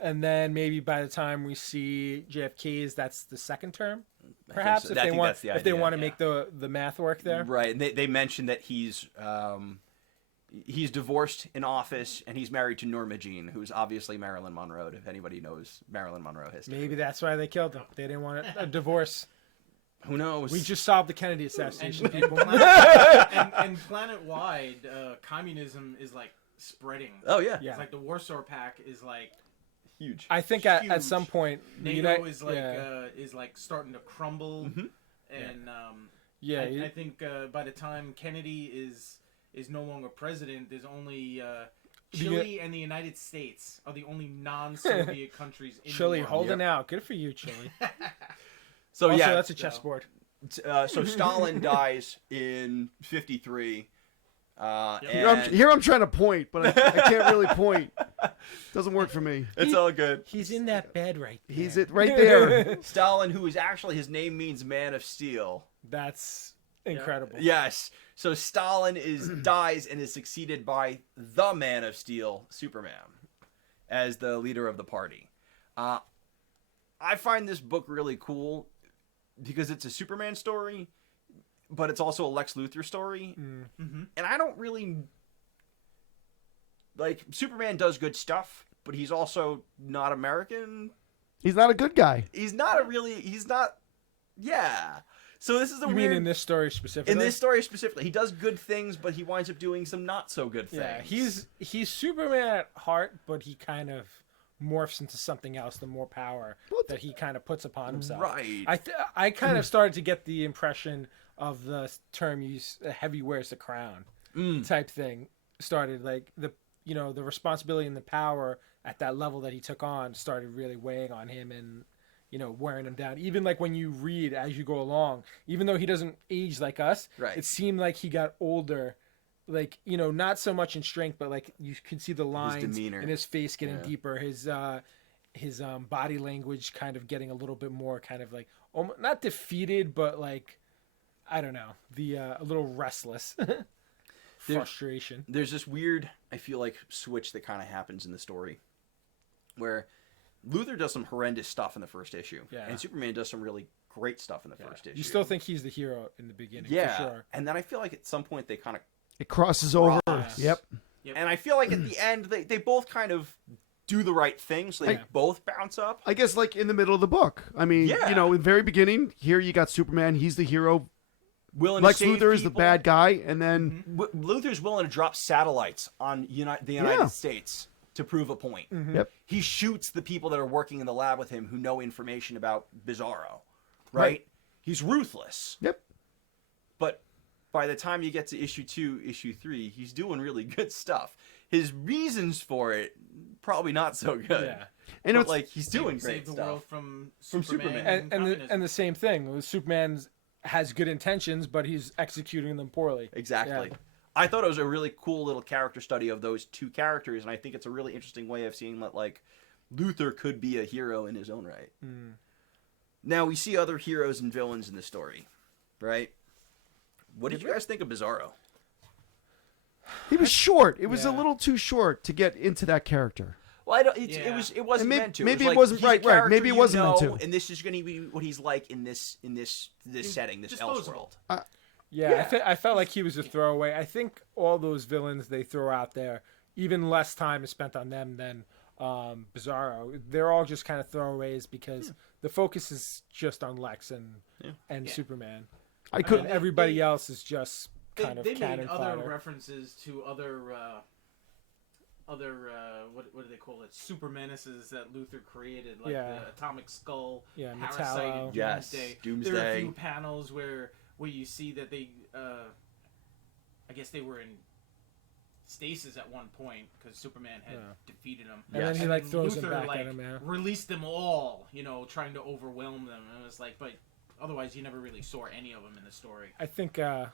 and then maybe by the time we see JFK's, that's the second term, perhaps so. if I they think want that's the if they idea. want to make the math work there. Right, and they mentioned that he's divorced in office and he's married to Norma Jean, who's obviously Marilyn Monroe. If anybody knows Marilyn Monroe history, Maybe that's why they killed him. They didn't want a divorce. who knows? We just solved the Kennedy assassination, people. and planet-wide, communism is like spreading. Oh yeah, Yeah. It's like the Warsaw Pact is like huge. I think at Huge. some point the NATO Uni- is like starting to crumble, and yeah, I think by the time Kennedy is no longer president, there's only Chile and the United States are the only non-Soviet countries in Chile the world. holding out. Good for you, Chile. So Also, yeah, that's a chessboard. so Stalin dies in 53. Here I'm trying to point, but I can't really point. Doesn't work for me. It's all good. He's in that bed right there. He's it right there. Stalin, who is actually, his name means man of steel. That's incredible. Yes. So Stalin dies and is succeeded by the Man of Steel, Superman, as the leader of the party. I find this book really cool because it's a Superman story, but it's also a Lex Luthor story. And I don't really like Superman does good stuff, but he's also not American. He's not a good guy. He's not. Yeah. So this is a You weird. mean in this story specifically? In this story specifically, he does good things, but he winds up doing some not so good things. Yeah, he's Superman at heart, but he kind of morphs into something else. The more power that he kind of puts upon himself. Right. I kind of started to get the impression of the term use "heavy wears the crown" type thing. Started like the responsibility and the power at that level that he took on started really weighing on him and wearing him down. Even like when you read as you go along, even though he doesn't age like us, Right. it seemed like he got older. Like, not so much in strength, but like you can see the lines demeanor. in his face getting deeper. His body language kind of getting a little bit more kind of like not defeated, but like I don't know, a little restless. Frustration. There's this weird, I feel like, switch that kind of happens in the story where Luthor does some horrendous stuff in the first issue, and Superman does some really great stuff in the first issue. You still think he's the hero in the beginning, yeah, for sure. and then I feel like at some point they kind of It crosses over. Cross. Yep. and I feel like at the end they both kind of do the right thing so they both bounce up. I guess like in the middle of the book. I mean, Yeah. you know, in the very beginning, here you got Superman. He's the hero. Willing Lex to save Luthor is the people. bad guy, and then Luthor's willing to drop satellites on the United States to prove a point. Yep. He shoots the people that are working in the lab with him who know information about Bizarro, right? He's ruthless. Yep. But by the time you get to issue 2, issue 3, he's doing really good stuff. His reasons for it, probably not so good. Yeah. And But it's like he's doing Save great the stuff. world from Superman. And communism. the same thing. Superman has good intentions, but he's executing them poorly. Exactly. Yeah. I thought it was a really cool little character study of those two characters, and I think it's a really interesting way of seeing that, like, Luthor could be a hero in his own right. Now, we see other heroes and villains in the story, right? What did you guys think of Bizarro? he was short. It was a Yeah. little too short to get into that character. Well, it Yeah. wasn't And meant to. maybe was it wasn't he's a right. character Maybe it you wasn't meant know, to. and this is going to be what he's like in this setting, this Disposable. Elseworld. Yeah, I felt like he was a throwaway. I think all those villains they throw out there, even less time is spent on them than Bizarro. They're all just kind of throwaways because the focus is just on Lex and Superman. I could. And everybody else is just kind of they made cannon other fodder. references to other what do they call it? Super menaces that Luthor created, like Yeah. the Atomic Skull, Yeah, Parasite, Metallo. and Yes, Doomsday. There are a Doomsday. few panels where you see that they, I guess they were in stasis at one point because Superman had defeated them. And then Yes. he like throws Luthor, them back like, at him. Yeah. released them all, trying to overwhelm them. And it was like, but otherwise you never really saw any of them in the story. I think I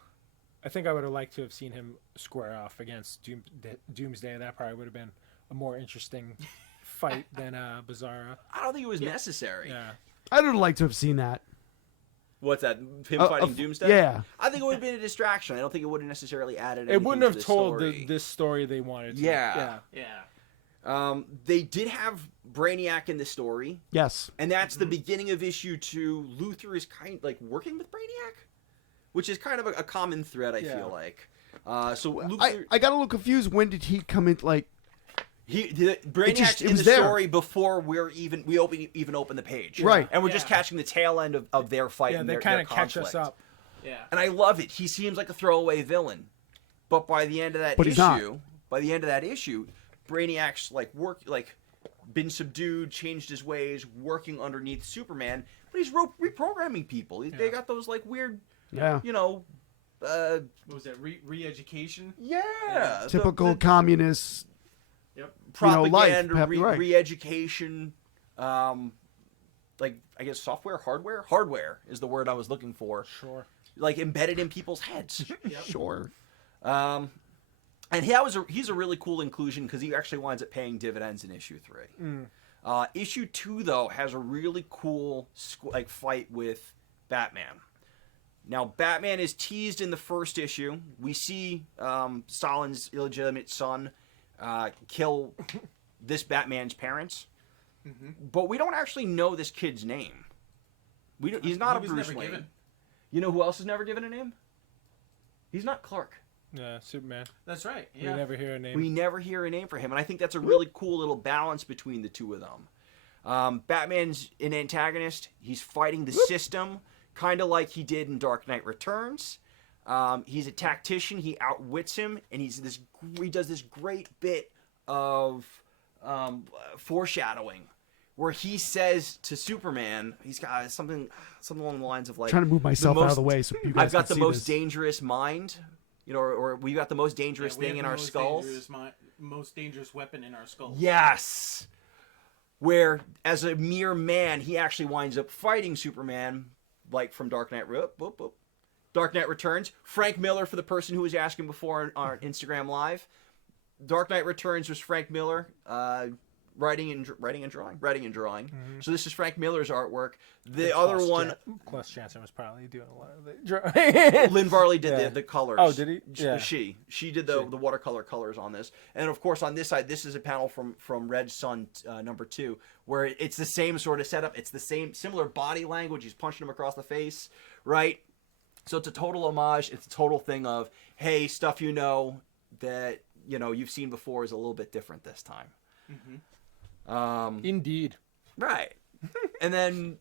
would have liked to have seen him square off against Doomsday. That probably would have been a more interesting fight than Bizarro. I don't think it was necessary. Yeah. I'd have liked to have seen that. What's that? Him fighting Doomsday? Yeah. I think it would have been a distraction. I don't think it would have necessarily added anything It wouldn't to have the told story. this story they wanted to. Yeah. Yeah. They did have Brainiac in the story, Yes. and that's the beginning of issue 2. Luthor is kind of like working with Brainiac, which is kind of a common thread, I feel like. So Luthor, I got a little confused. When did he come in? Like, Brainiac's it in was the there. story before we open the page, Right. And we're just Yeah. catching the tail end of their fight. Yeah, and they their kind of catch us conflict. up. Yeah. And I love it. He seems like a throwaway villain, but by the end of that But he's not. issue, Brainiac's been subdued, changed his ways, working underneath Superman, but he's reprogramming people. They got those like weird, yeah. What was that? Re-education? yeah, Typical communist. Yep. propaganda, life, right. re-education, like I guess software, hardware is the word I was looking for. Sure. Like embedded in people's heads. Yep. Sure. And he's a really cool inclusion because he actually winds up paying dividends in issue 3. Issue 2 though has a really cool fight with Batman. Now Batman is teased in the first issue. We see Stalin's illegitimate son kill this Batman's parents, but we don't actually know this kid's name. He's not He a was Bruce never Wayne. given. You know who else is never given a name? He's not Clark. Yeah, Superman. That's right. We Yeah. never hear a name. We never hear a name for him, and I think that's a really cool little balance between the two of them. Batman's an antagonist. He's fighting the system, kind of like he did in Dark Knight Returns. He's a tactician. He outwits him, and he does this great bit of foreshadowing where he says to Superman, he's got something along the lines of like, Trying to move myself out of the way so you guys I've got can the see most this. dangerous mind, or we got the most dangerous We thing have in the our most skulls. most dangerous weapon in our skulls. Yes. Where, as a mere man, he actually winds up fighting Superman, like from Dark Knight. Dark Knight Returns. Frank Miller, for the person who was asking before on Instagram Live. Dark Knight Returns was Frank Miller, writing and drawing. So this is Frank Miller's artwork. The other one, Plus Jansen was probably doing a lot of the. Lynn Varley did Yeah. the colors. Oh, did he? Yeah. She did the watercolor colors on this, and of course on this side, this is a panel from Red Sun number 2, where it's the same sort of setup. It's the similar body language. He's punching him across the face, right? So it's a total homage. It's a total thing of, hey, stuff that you've seen before is a little bit different this time. Indeed. Right. And then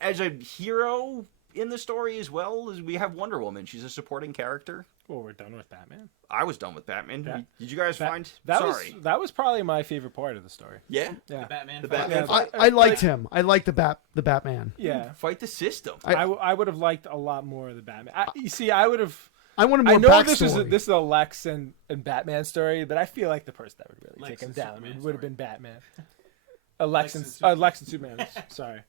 as a hero in the story as well, as we have Wonder Woman. She's a supporting character. Well, we're done with Batman. I was done with Batman. Yeah. Did you guys find? That Sorry. was probably my favorite part of the story. Yeah. Yeah. The Batman. The fight. Batman Yeah. fight. I liked him. I liked the Batman. Yeah. Fight the system. I would have liked a lot more of the Batman. You see, I would have. I wanted more I know backstory. this is a Lex and Batman story, but I feel like the person that would really Lex take him and down Superman would have story. been Batman. Lex and Superman. Sorry.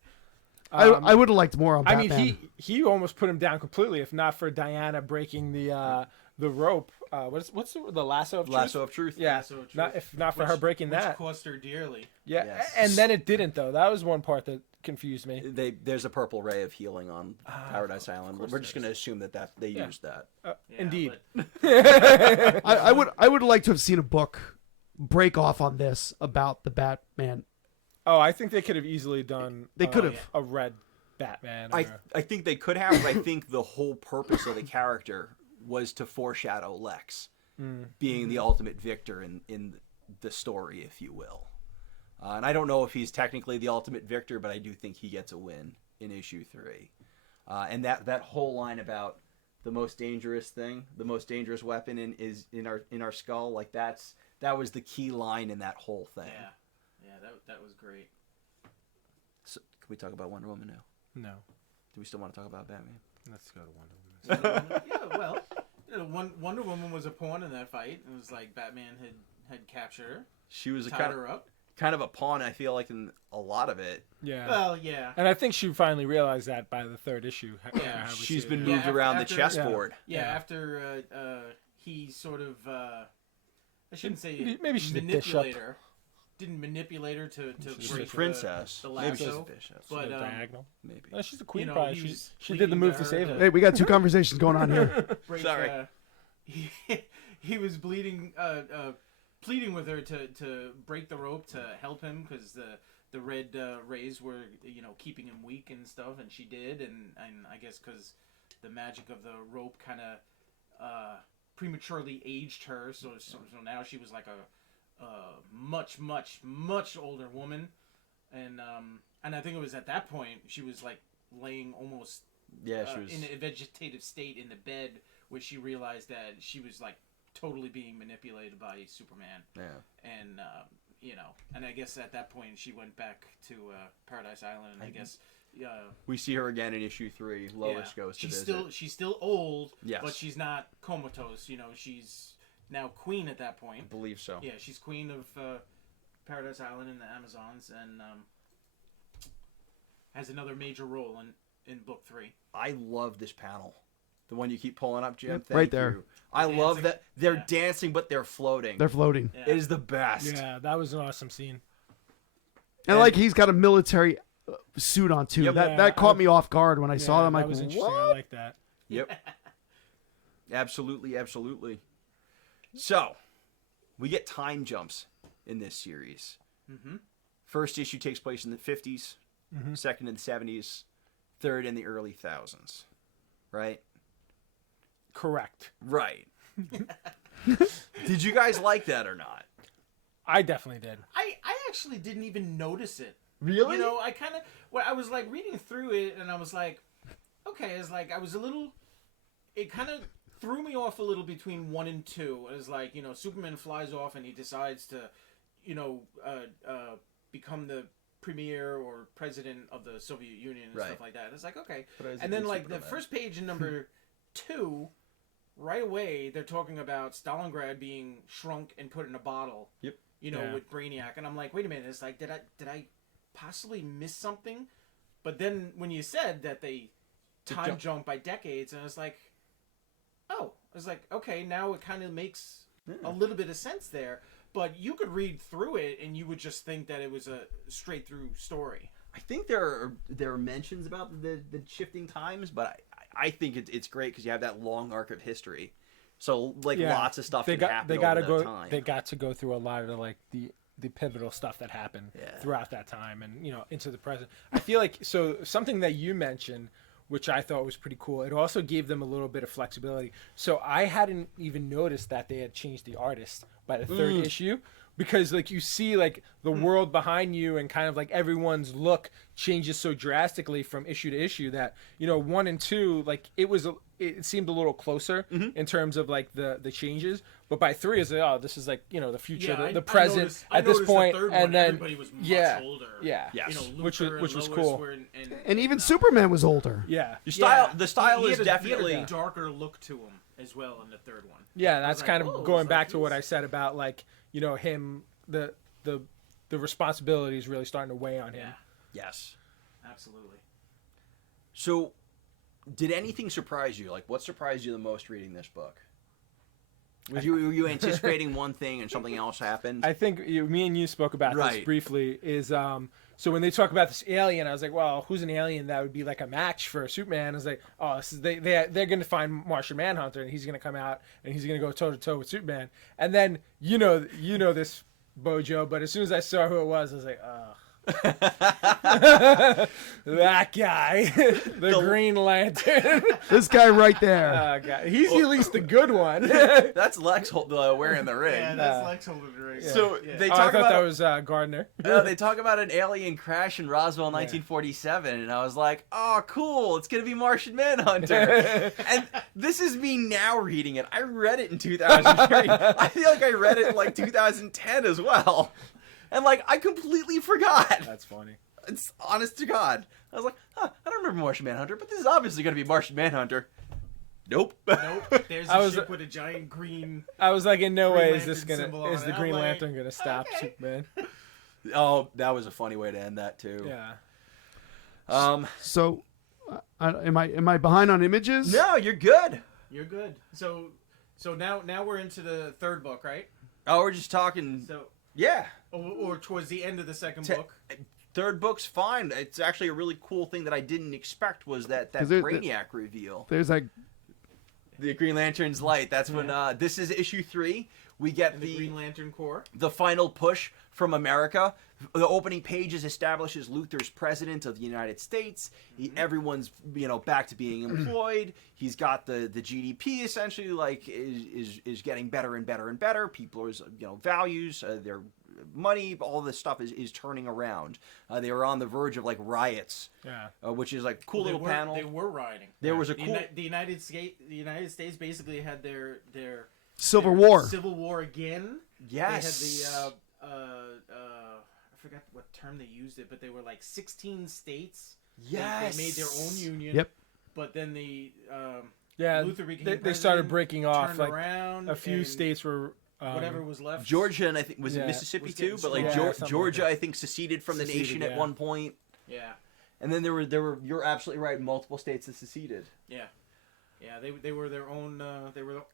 I would have liked more on I Batman. mean, he almost put him down completely, if not for Diana breaking the rope. What's the lasso of truth? Lasso of Truth. Yeah. Lasso of Truth. Not if not for her breaking which that. cost her dearly. Yeah. Yes. And then it didn't though. That was one part that confused me. There's a purple ray of healing on Paradise Island. course We're just there going to assume that they Yeah. used that. Yeah, Indeed. but- I would like to have seen a book break off on this about the Batman. Oh, I think they could have easily done. They could have. a red Batman. I or- I think they could have. But I think the whole purpose of the character was to foreshadow Lex being the ultimate victor in the story, if you will. And I don't know if he's technically the ultimate victor, but I do think he gets a win in issue 3. And that whole line about the most dangerous thing, the most dangerous weapon is in our skull, like that was the key line in that whole thing. Yeah, that was great. So, can we talk about Wonder Woman now? No. Do we still want to talk about Batman? Let's go to Wonder Woman. Yeah, well, Wonder Woman was a pawn in that fight. It was like Batman had captured her, She was a tied her up. kind of a pawn, I feel like, in a lot of it. Yeah. Well, yeah. And I think she finally realized that by the third issue. Yeah, how we She's see been it. moved Yeah, around after- the chessboard. Yeah, Yeah. after he sort of, I shouldn't say Maybe she's a manipulate bishop. her. Didn't manipulate her to She's break a princess. the Maybe she's a lasso. bishop. But Diagonal. Maybe. No, she's the queen. you know, probably. he was She did the pleading move to to her save to- him. Hey, we got two conversations going on here. break, Sorry. He was bleeding, pleading with her to break the rope to help him because the red rays were keeping him weak and stuff, and she did, and I guess because the magic of the rope kind of prematurely aged her, so now she was like a much older woman, and I think it was at that point she was like laying almost Yeah, she was. in a vegetative state in the bed where she realized that she was like totally being manipulated by Superman, Yeah. and and I guess at that point she went back to Paradise Island, and I guess We see her again in issue 3. Lois goes to she's visit. she's still old, Yes. but she's not comatose. She's now queen at that I point. believe so. Yeah, she's queen of Paradise Island and the Amazons, and has another major role in book 3. I love this panel. The one you keep pulling up, Jim. Yep, Thank right there. you. I Dancing. love that they're Yeah. dancing, but they're floating. They're floating. Yeah. It is the best. Yeah, that was an awesome scene. And like he's got a military suit on too. Yep. That Yeah, caught me off guard when I saw Yeah, them. that Like, was interesting. I what? like that. Yep. Absolutely, absolutely. So, we get time jumps in this series. Mm-hmm. First issue takes place in the 50s, second in the 70s, third in the early thousands. Right? Correct. Right. Did you guys like that or not? I definitely did. I actually didn't even notice it. Really? I kind of, I was like reading through it, and I was like, okay, it's like I was a little. It kind of threw me off a little between 1 and 2. It was like Superman flies off and he decides to, become the premier or president of the Soviet Union and Right. stuff like that. It's like okay, President and then like Superman. the first page in number 2. Right away, they're talking about Stalingrad being shrunk and put in a bottle. Yep. Yeah. With Brainiac, and I'm like, wait a minute, it's like, did I possibly miss something? But then when you said that they time jump by decades, and I was like, oh, I was like, okay, now it kind of makes a little bit of sense there. But you could read through it, and you would just think that it was a straight through story. I think there are mentions about the shifting times, but I think it's great because you have that long arc of history. So lots of stuff They can happen they got to over that go. time. They got to go through a lot of the pivotal stuff that happened Yeah. throughout that time and into the present. I feel like something that you mentioned, which I thought was pretty cool. It also gave them a little bit of flexibility. So I hadn't even noticed that they had changed the artist by the third issue, because like you see like the world behind you and kind of like everyone's look changes so drastically from issue to issue that 1 and 2 like it seemed a little closer in terms of like the changes, but by 3 is like, oh, this is like the future, the present at this point, and then everybody was much older. Yeah, Yes. which was Lois cool. were And even Superman was older. Yeah, The style he is had definitely a darker look to him as well in the third one. yeah. I was That's like, kind whoa, of it's going like back to what he's- I said about like him the responsibility is really starting to weigh on him. Yeah, yes. absolutely. So, did anything surprise you? Like, what surprised you the most reading this book? Were you anticipating one thing and something else happened? I think me and you spoke about this Right. briefly. Is so when they talk about this alien, I was like, well, who's an alien that would be like a match for Superman? I was like, oh, this is, they're going to find Martian Manhunter, and he's going to come out and he's going to go toe to toe with Superman. And then you know this, Bojo, but as soon as I saw who it was, I was like, oh. That guy, the Green Lantern. This guy right there. God. He's at least the good one. That's Lex wearing the ring. Yeah, that's Lex holding the ring. So Yeah. they I talk thought about that was Gardner. they talk about an alien crash in Roswell, 1947, and I was like, "Oh, cool! It's gonna be Martian Manhunter." And this is me now reading it. I read it in 2003. I feel like I read it in like 2010 as well, and like I completely forgot. That's funny. It's honest to God. I was like, I don't remember Martian Manhunter, but this is obviously gonna be Martian Manhunter. Nope. Nope. There's I a was- ship with a giant green. I was like, in no Green way is this Lantern symbol on is the it. Green I'm like, Lantern gonna stop okay. Superman? Oh, that was a funny way to end that too. Yeah. So, am I behind on images? No, you're good. You're good. So now we're into the third book, right? Oh, we're just talking. So Yeah. or towards the end of the second Te- book. Third book's fine. It's actually a really cool thing that I didn't expect was that 'Cause there- Brainiac reveal. There's like The Green Lantern's light. That's when this is issue 3. We get And the Green Lantern Corps. the final push from America. The opening pages establishes Luthor's president of the United States. Everyone's back to being employed. He's got the GDP essentially like is getting better and better and better. People's values, their money, all this stuff is turning around. They were on the verge of like riots, Yeah. which is like a cool little they were, panel. They were rioting. There was a The cool. The United States basically had their Civil their War. Civil War again. Yes. They had I forgot what term they used it, but they were like 16 states. Yes. They made their own union. Yep. But then the Yeah. Luther became They started president, breaking off. turned Like around, a few and states were. whatever was left. Georgia and I think was it Yeah. Mississippi Was too, getting but like small. Yeah, something like Georgia that. I think seceded from the Seceded, nation at yeah. one point. Yeah, And then there were you're absolutely right, multiple states that seceded. yeah. They were their own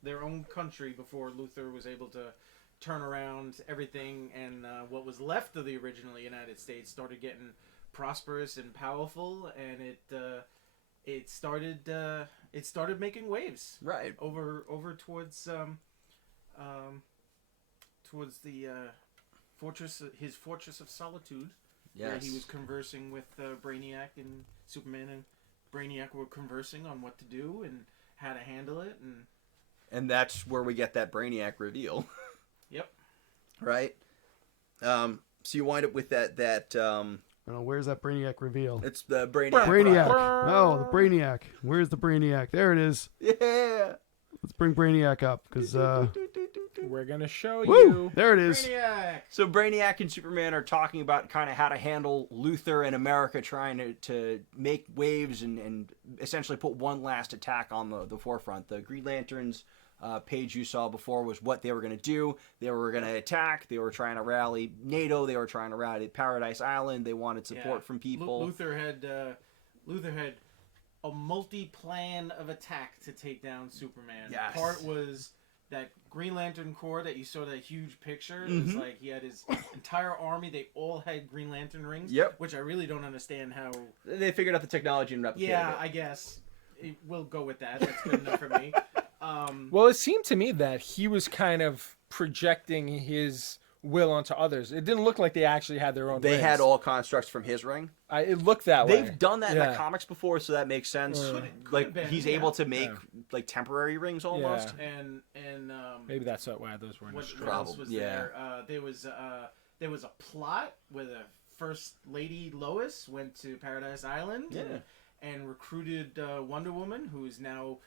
their own country before Luther was able to turn around everything, and what was left of the original United States started getting prosperous and powerful, and it started making waves Right. over towards towards the his fortress of solitude, where Yes. he was conversing with Brainiac, and Superman and Brainiac were conversing on what to do and how to handle it, And that's where we get that Brainiac reveal. Yep. Right? So you wind up with that I don't know, where's that Brainiac reveal? it's the Brainiac. Brainiac. cry. Oh, the Brainiac. Where's the Brainiac? There it is. Yeah. Let's bring Brainiac up because We're gonna show woo, you. there it is. Brainiac. So Brainiac and Superman are talking about kind of how to handle Luthor and America trying to make waves and essentially put one last attack on the forefront. The Green Lanterns page you saw before was what they were going to do. They were going to attack. They were trying to rally NATO. They were trying to rally Paradise Island. They wanted support Yeah. from people. Luther had a multi-plan of attack to take down Superman. Yes. Part was that Green Lantern Corps that you saw, that huge picture. It was like he had his entire army. They all had Green Lantern rings. Yep. Which I really don't understand how. They figured out the technology and replicated Yeah, it. I guess we'll go with that. That's good enough for me. Well, it seemed to me that he was kind of projecting his will onto others. It didn't look like they actually had their own. They rings. had all constructs from his ring. It looked that way. They've done that in Yeah. the comics before, so that makes sense. Could've Like been, he's yeah. able to make like temporary rings almost. And Maybe that's why those were. what Probably, else was yeah. there? There was a plot where the First Lady Lois went to Paradise Island and recruited Wonder Woman, who is now,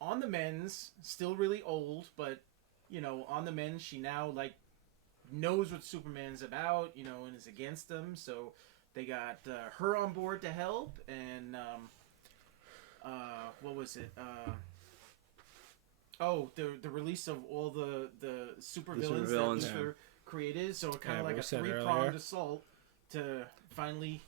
on the men's, still really old, but, on the men's, she now, like, knows what Superman's about, and is against them, so they got her on board to help, and, what was it? The release of all the supervillains that supervillains, Luthor created, so kind of like we a said three-pronged earlier. assault to finally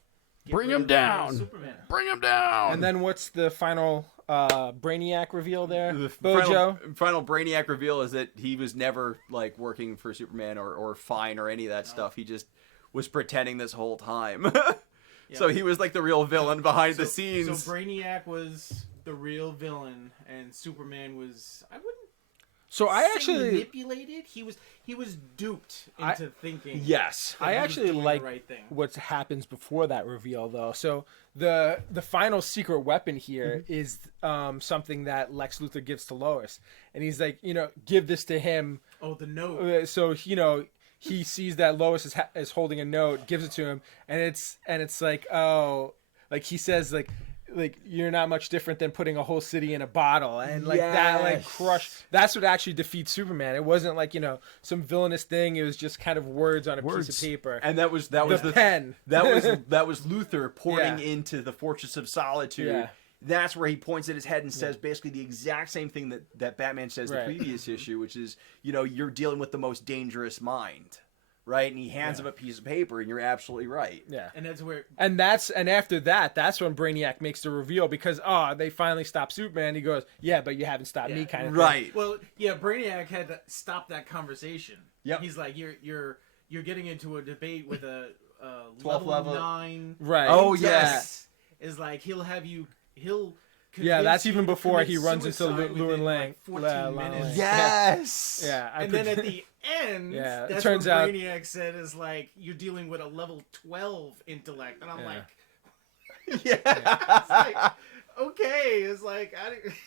get Bring rid him of, down. Superman. Bring him down. And then what's the final Brainiac reveal there? The Bojo. final Brainiac reveal is that he was never like working for Superman or fine or any of that stuff. He just was pretending this whole time. So he was like the real villain behind the scenes. So Brainiac was the real villain, and Superman was, I wouldn't So I say actually, manipulated. He was duped into thinking. Yes. that I he was actually doing the like right thing. what happens before that reveal, though. So the final secret weapon here is something that Lex Luthor gives to Lois, and he's like, give this to him. Oh, the note. So he sees that Lois is holding a note, gives it to him, and it's like, oh, like he says like you're not much different than putting a whole city in a bottle, and like that like crush. That's what actually defeats Superman. It wasn't like some villainous thing. It was just kind of words on a piece of paper. And that was the pen. That was Luthor pouring Yeah. into the Fortress of Solitude. Yeah. That's where he points at his head and says basically the exact same thing that Batman says the previous issue, which is, you're dealing with the most dangerous mind, right? And he hands him a piece of paper, and you're absolutely right. Yeah. And that's where. And after that's when Brainiac makes the reveal, because they finally stopped Superman. He goes, yeah, but you haven't stopped me, kind of thing. Right. Well, yeah, Brainiac had to stop that conversation. Yep. He's like, you're getting into a debate with a 12th level. 9. Right. Oh, intellect. yes. Is like he'll Yeah, that's convince you even to before commit he runs into suicide Llewyn within, Lang. 14 minutes. Yes. Yeah. And then at the end, Yeah, it that's turns what out- Brainiac said is like, you're dealing with a level 12 intellect. And I'm like, Yeah. it's like, okay. It's like,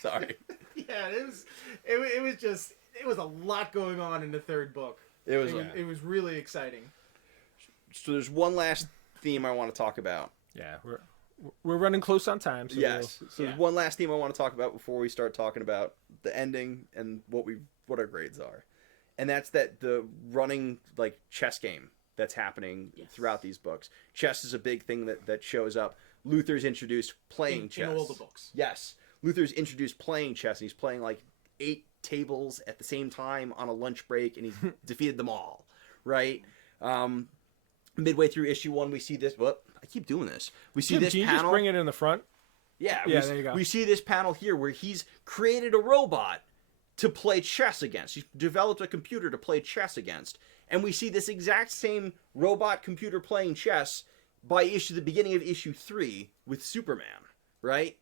Sorry. yeah, it was a lot going on in the third book. It was. It was really exciting. So there's one last theme I want to talk about. Yeah, we're running close on time. So Yes. So Yeah. there's one last theme I want to talk about before we start talking about the ending and what our grades are, and that's the running like chess game that's happening throughout these books. Chess is a big thing that shows up. Luther's introduced playing chess in all the books. Yes, Luther's introduced playing chess, and he's playing like 8 tables at the same time on a lunch break, and he's defeated them all. Right. Midway through issue 1, we see this. What? I keep doing this. We see Jim, this can you panel. just bring it in the front? Yeah, there you go. We see this panel here where he's created a robot to play chess against. He's developed a computer to play chess against. And we see this exact same robot computer playing chess by the beginning of issue 3 with Superman, right?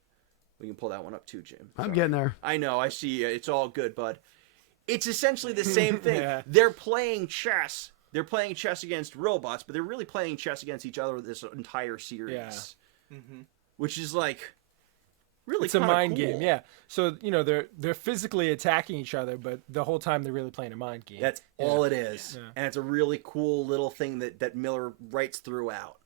We can pull that one up too, Jim. I'm Sorry. getting there. I know, I see. It's all good, bud. It's essentially the same thing. Yeah. They're playing chess. They're playing chess against robots, but they're really playing chess against each other this entire series. Yeah. Which is like really It's a kinda mind cool. game, yeah. So they're physically attacking each other, but the whole time they're really playing a mind game. That's all it is. Yeah. And it's a really cool little thing that Miller writes throughout.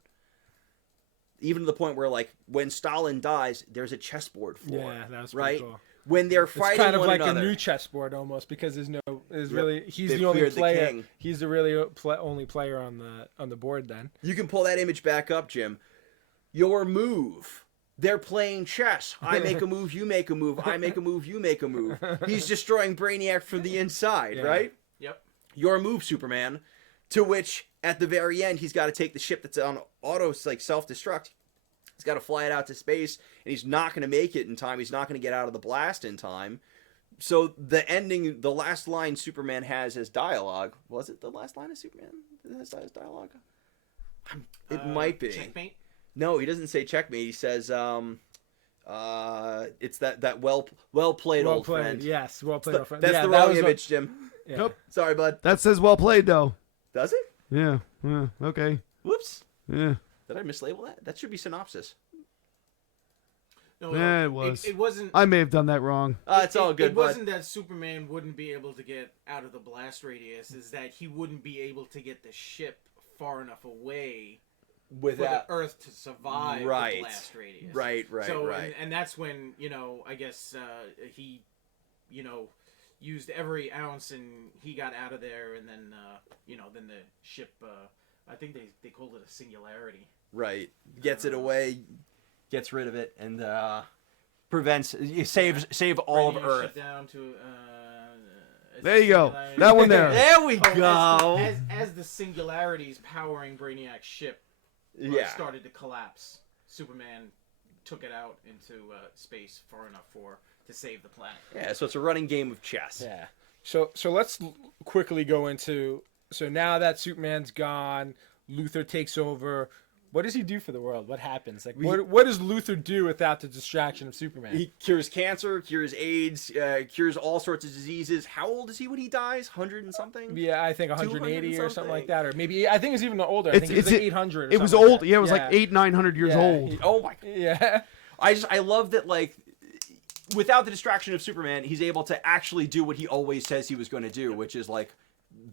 Even to the point where, like, when Stalin dies, there's a chessboard for Yeah, it, that was pretty right? cool. When they're It's fighting kind of one like another. a new chessboard almost, because he's They've the only cleared the player. king. He's the really only player on the board then. You can pull that image back up, Jim. Your move. They're playing chess. I make a move, you make a move. I make a move, you make a move. He's destroying Brainiac from the inside, Yeah. right? Yep. Your move, Superman. To which, at the very end, he's got to take the ship that's on auto, like, self-destruct. He's got to fly it out to space, and he's not going to make it in time. He's not going to get out of the blast in time. So the ending, the last line Superman has as dialogue, was it the last line of Superman that has as dialogue? It might be. Checkmate. No, he doesn't say checkmate. He says, it's that well played, Well old played, friend. yes. Well played, old friend. That's Yeah, the that wrong was image, Jim. Yeah. Nope. Sorry, bud. That says well played, though. Does it? Yeah. Okay. Whoops. Yeah. Did I mislabel that? That should be synopsis. No, Yeah, it was. It wasn't. I may have done that wrong. It's all good, It bud. wasn't that Superman wouldn't be able to get out of the blast radius. Is that he wouldn't be able to get the ship far enough away for the Earth to survive the blast radius. Right. So, and that's when, I guess he, used every ounce and he got out of there, and then, then the ship, I think they called it a singularity. Right. Gets it away, gets rid of it, and prevents, save all of Bringing Earth. ship down to, There you go. That one there. There we go. As the singularities powering Brainiac's ship started to collapse, Superman took it out into space far enough to save the planet. Yeah, so it's a running game of chess. Yeah. So let's quickly go into. So now that Superman's gone, Luthor takes over. What does he do for the world? What happens? Like, what does Luthor do without the distraction of Superman? He cures cancer, cures AIDS, cures all sorts of diseases. How old is he when he dies? 100 and something? Yeah, I think 180 or something like that, or maybe I think it's even older. I It's- think it's it's- like 800. Or It was something old. like that. Yeah, it was like 800-900 years old. Oh my! Yeah. I love that, like, without the distraction of Superman, he's able to actually do what he always says he was going to do, which is like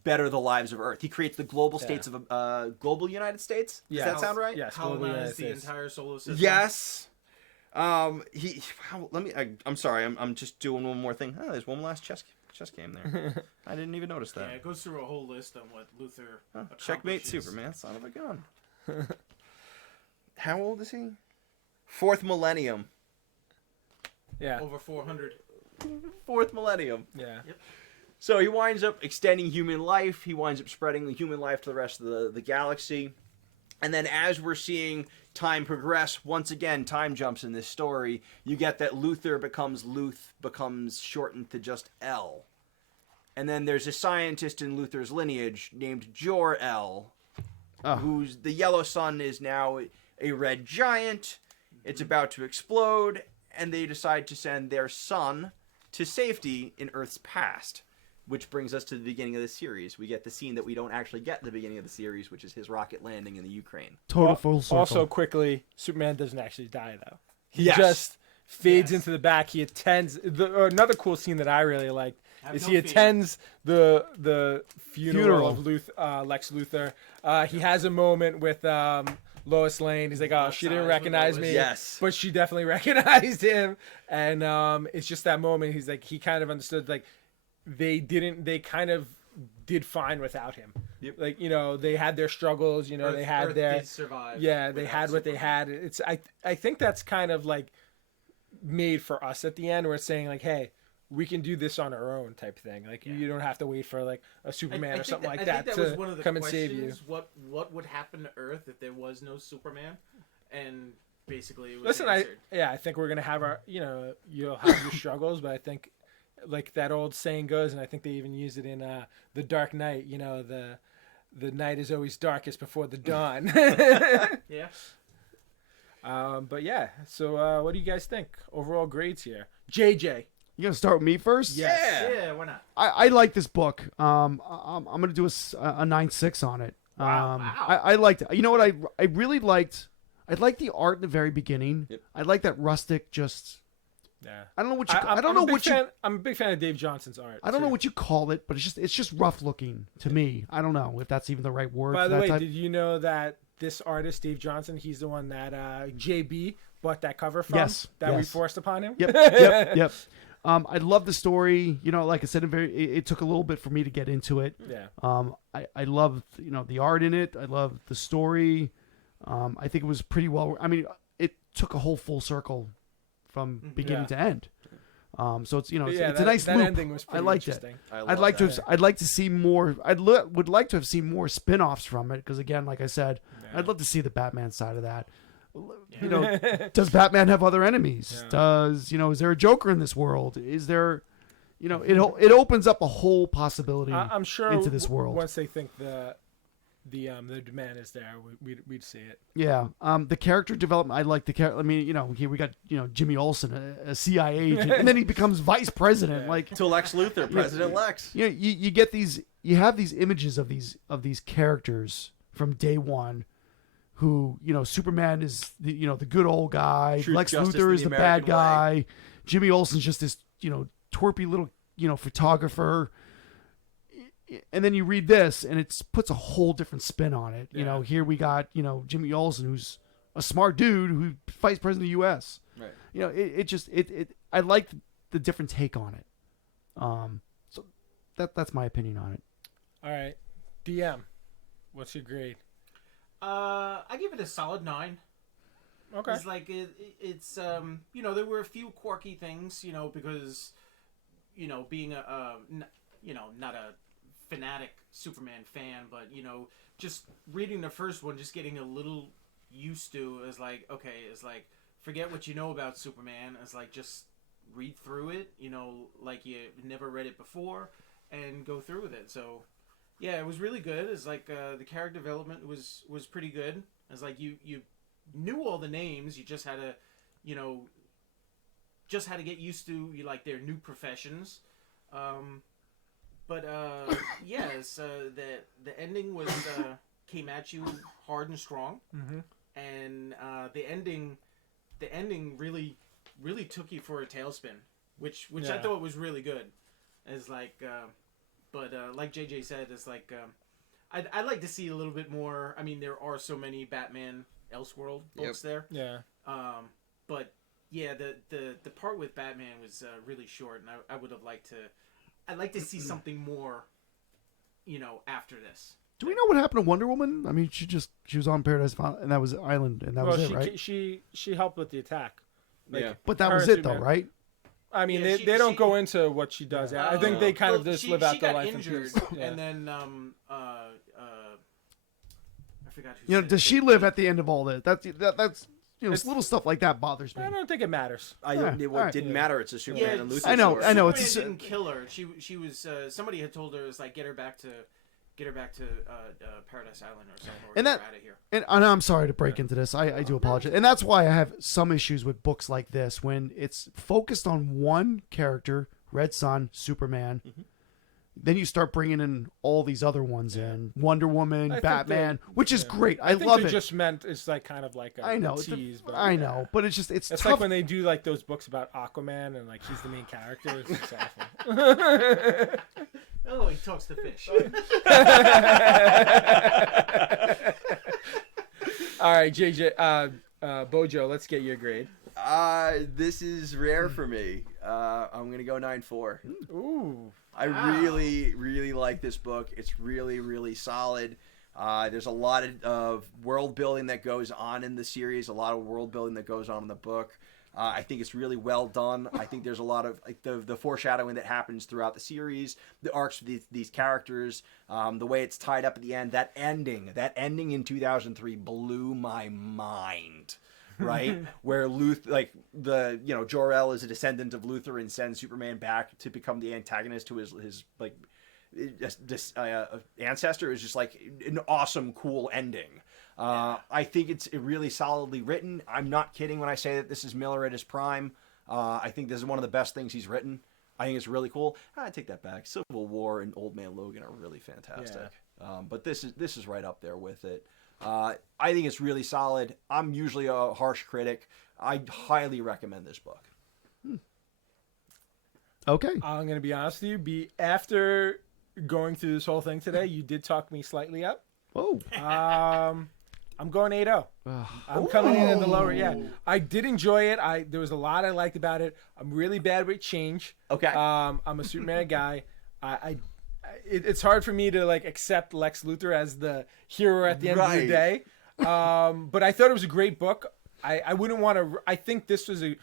better the lives of Earth. He creates the global states of global United States. Does that sound right? Yes. global Colonize United the States. entire solar system. Yes. I'm sorry. I'm just doing one more thing. Oh, there's one last chess game there. I didn't even notice that. Yeah, it goes through a whole list on what Luthor Checkmate accomplishes. Superman, son of a gun. How old is he? Fourth millennium. Yeah. Over 400. Fourth millennium. Yeah. So he winds up extending human life. He winds up spreading the human life to the rest of the galaxy. And then as we're seeing time progress, once again, time jumps in this story. You get that Luthor becomes shortened to just L. And then there's a scientist in Luthor's lineage named Jor-El, who's the yellow sun is now a red giant. It's about to explode, and they decide to send their son to safety in Earth's past. Which brings us to the beginning of the series. We get the scene that we don't actually get in the beginning of the series, which is his rocket landing in the Ukraine. Total full circle. Also, quickly, Superman doesn't actually die though. He Yes. just fades into the back. He attends. Another cool scene that I really liked is no he fear. attends the funeral of Funeral. Lex Luthor. He has a moment with Lois Lane. He's like, "Oh, she didn't Sympathize with recognize Lois. me, Yes. but she definitely recognized him." And it's just that moment. He's like, he kind of understood like. They kind of did fine without him. Yep. Like, they had their struggles, they had Earth their did survive they without had what they Superman. had. It's I think that's kind of like made for us at the end where it's saying like, hey, we can do this on our own type thing. Like you don't have to wait for like a Superman or think something I like think that was to one of the come and save you. questions, What would happen to Earth if there was no Superman? And basically it was Listen, answered. I think we're gonna have our you'll have your struggles, but I think like that old saying goes, and I think they even use it in The Dark Knight. The night is always darkest before the dawn. Yeah. But yeah. So what do you guys think? Overall grades here. JJ. You gonna start with me first? Yes. Yeah, why not? I like this book. I'm gonna do a 9.6 on it. Wow. I liked. You know what I really liked. I liked the art in the very beginning. Yep. I like that rustic. Just Yeah. I don't know what you. I'm a big fan of Dave Johnson's art. I don't know too. what you call it, but it's just rough looking to me. I don't know if that's even the right word. By for the that way, type. did you know that this artist, Dave Johnson, he's the one that JB bought that cover from? Yes, That we yes. forced upon him? Yep. I love the story. Like I said, it took a little bit for me to get into it. Yeah. I love the art in it. I love the story. I think it was pretty well. I mean, it took a whole full circle from beginning to end. So it's it's a nice that loop. ending was I pretty liked it. interesting. I'd like to see more. Would like to have seen more spin-offs from it because again, like I said, I'd love to see the Batman side of that. Does Batman have other enemies? Yeah. Does is there a Joker in this world? Is there, it opens up a whole possibility I'm sure into this world. once they think the the demand is there, we'd see it. Yeah. The character development, I like the character. I mean, here we got, Jimmy Olsen, a CIA agent, and then he becomes vice president. Yeah. Like, To Lex Luthor, President Lex. you get you have these images of these characters from day one, who, Superman is the good old guy, Truth, Lex justice, Luthor and is the the bad American guy, Jimmy Olsen's just this twerpy little photographer. And then you read this, and it puts a whole different spin on it. Yeah. Here we got Jimmy Olsen, who's a smart dude who fights president of the U.S. Right. I like the different take on it. So that's my opinion on it. All right, DM, what's your grade? I give it a solid 9. Okay. It's like it's there were a few quirky things, because being not a fanatic Superman fan, but just reading the first one, just getting a little used to is like, okay, it's like, forget what you know about Superman. It's like, just read through it, like you never read it before, and go through with it. So yeah, it was really good. It's like the character development was pretty good. It's like you knew all the names, you just had to get used to their new professions. But yes, the ending was came at you hard and strong, and the ending really took you for a tailspin, which I thought was really good. It's like, but like JJ said, it's like I'd like to see a little bit more. I mean, there are so many Batman Elseworld books there. Yeah. But yeah, the part with Batman was really short, and I would have liked to. I'd like to see something more, after this. Do we know what happened to Wonder Woman? I mean, she was on Paradise and that was Island, and that was it, right? She helped with the attack. But that her was it, Superman. though, right? I mean, Yeah, they don't go into what she does. I think they kind of just live out the life in injured, peace. Yeah. and then I forgot who. Does she live at the end of all this? That's little stuff like that bothers me. I don't think it matters. Alright. Didn't matter. It's a Superman and Luthor I know. story. I know. Superman It's didn't kill her. She was somebody had told her it was like get her back to Paradise Island or something, or And get that- her out of here. And I'm sorry to break into this. I do apologize. And that's why I have some issues with books like this when it's focused on one character, Red Sun, Superman. Then you start bringing in all these other ones in. Wonder Woman, I think Batman, which is great. I love think it. just meant it's like kind of like a I know. tease. But I know. But it's It's tough. like when they do like those books about Aquaman and like he's the main character. It's just awful. Oh, he talks to fish. All right, JJ, Bojo, let's get your grade. This is rare for me. I'm gonna go 9.4. Ooh. I really like this book. It's really solid. There's a lot of world building that goes on in the series, a lot of world building that goes on in the book. I think it's really well done. I think there's a lot of like the foreshadowing that happens throughout the series, the arcs of these characters, the way it's tied up at the end. That ending in 2003 blew my mind. Right, where Jor-El is a descendant of Luthor and sends Superman back to become the antagonist to his ancestor is just like an awesome, cool ending. I think it's really solidly written. I'm not kidding when I say that this is Miller at his prime. I think this is one of the best things he's written. I think it's really cool. I take that back. Civil War and Old Man Logan are really fantastic. But this is right up there with it. I think it's really solid. I'm usually a harsh critic. I highly recommend this book. Okay. I'm going to be honest with you. After going through this whole thing today, you did talk me slightly up. Whoa. I'm going 8-0. I'm coming in at the lower. Yeah, I did enjoy it. There was a lot I liked about it. I'm really bad with change. Okay. I'm a Superman guy. It's hard for me to like accept Lex Luthor as the hero at the end of the day. But I thought it was a great book. I wouldn't want to. I think this was a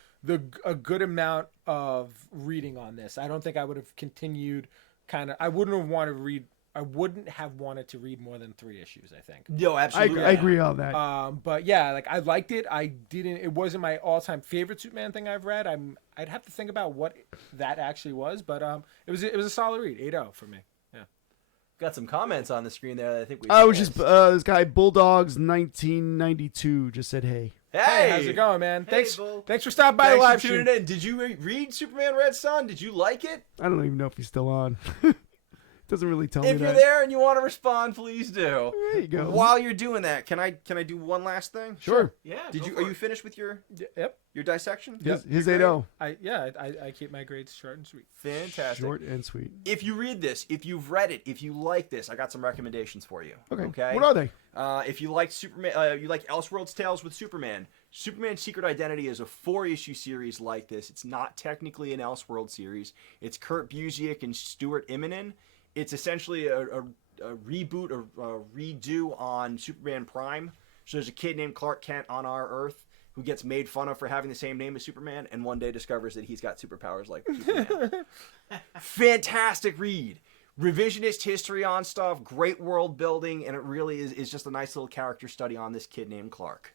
good amount of reading on this. I don't think I would have continued. I wouldn't have wanted to read more than 3 issues. I think. No, absolutely. I agree on that. But yeah, like I liked it. It wasn't my all-time favorite Superman thing I've read. I'd have to think about what that actually was. But it was a solid read. 8-0 for me. Yeah. Got some comments on the screen there that I think we. I was just this guy Bulldogs 1992 just said hey. Hey, how's it going, man? Hey, Thanks Bull. for stopping by the Thanks live for stream. tuning in. Did you read Superman Red Son? Did you like it? I don't even know if he's still on. Doesn't really tell me If you're that. there and you want to respond, please do. There you go. While you're doing that, can I do one last thing? Sure. Yeah. Did go you for are you it. finished with your Yep. dissection? His Your 8-0. I keep my grades short and sweet. Fantastic. Short and sweet. If you read this, if you've read it, if you like this, I got some recommendations for you. Okay. What are they? If you like Superman, you like Elseworlds Tales with Superman. Superman's Secret Identity is a 4-issue series like this. It's not technically an Elseworld series. It's Kurt Busiek and Stuart Immonen. It's essentially a reboot or a redo on Superman Prime. So there's a kid named Clark Kent on our Earth who gets made fun of for having the same name as Superman, and one day discovers that he's got superpowers like Superman. Fantastic read. Revisionist history on stuff, great world building, and it really is just a nice little character study on this kid named Clark.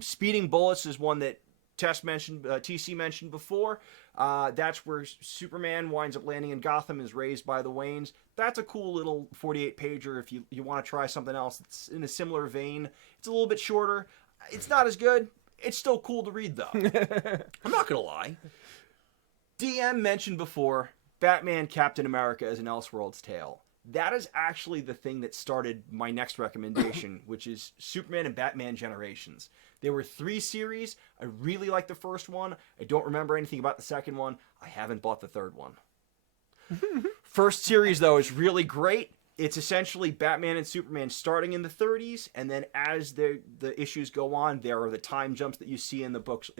Speeding Bullets is one that TC mentioned before. That's where Superman winds up landing in Gotham, is raised by the Waynes. That's a cool little 48-pager if you want to try something else that's in a similar vein. It's a little bit shorter. It's not as good. It's still cool to read, though. I'm not going to lie. DM mentioned before Batman Captain America as an Elseworlds tale. That is actually the thing that started my next recommendation, which is Superman and Batman Generations. There were 3 series. I really liked the first one. I don't remember anything about the second one. I haven't bought the third one. First series, though, is really great. It's essentially Batman and Superman starting in the 30s, and then as the issues go on, there are the time jumps that you see in the books,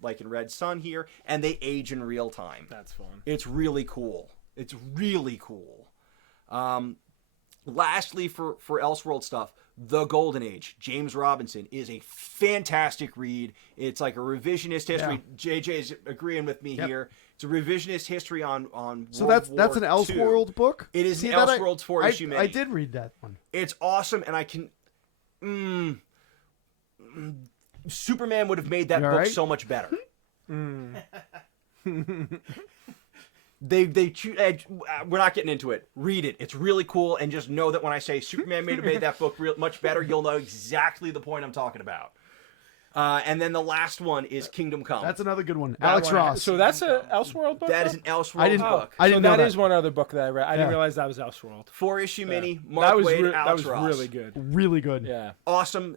like in Red Son here, and they age in real time. That's fun. It's really cool. It's really cool. Lastly, for Elseworld stuff, The Golden Age, James Robinson, is a fantastic read. It's like a revisionist history. Yeah. JJ is agreeing with me here. It's a revisionist history on So World that's War an Elseworld II. book? It is See, an that Elseworlds 4-issue mini. I did read that one. It's awesome, and I can... Superman would have made that You book all right? so much better. We're not getting into it. Read it. It's really cool, and just know that when I say Superman made that book much better, you'll know exactly the point I'm talking about. And then the last one is Kingdom Come. That's another good one. That Alex one- Ross. So that's a Elseworld book? That though? is an Elseworlds book. I didn't know that that. is one other book that I read. I didn't Yeah. realize that was Elseworld. 4-issue mini. That Mark was Waid, that Alex was Ross. really good. Really good. Yeah. Awesome.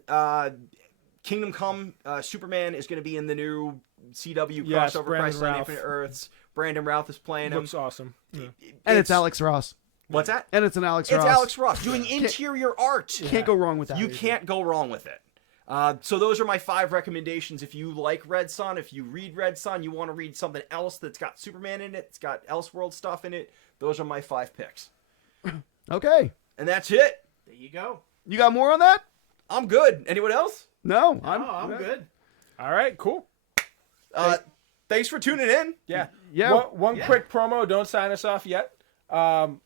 Kingdom Come. Superman is going to be in the new CW Yes, crossover Brandon Crisis on Routh. Infinite Earths. Brandon Routh is playing him. Looks awesome. Yeah. And it's Alex Ross. What's that? And it's an Alex It's Ross. Alex Ross doing interior art. Can't go wrong with that. You can't go wrong with it. So those are my 5 recommendations. If you like Red Son, if you read Red Son, you want to read something else that's got Superman in it, it's got Elseworld stuff in it, those are my 5 picks. Okay. And that's it. There you go. You got more on that? I'm good. Anyone else? No. I'm good. All right, cool. Thanks for tuning in. Yeah. Yeah. One quick promo. Don't sign us off yet.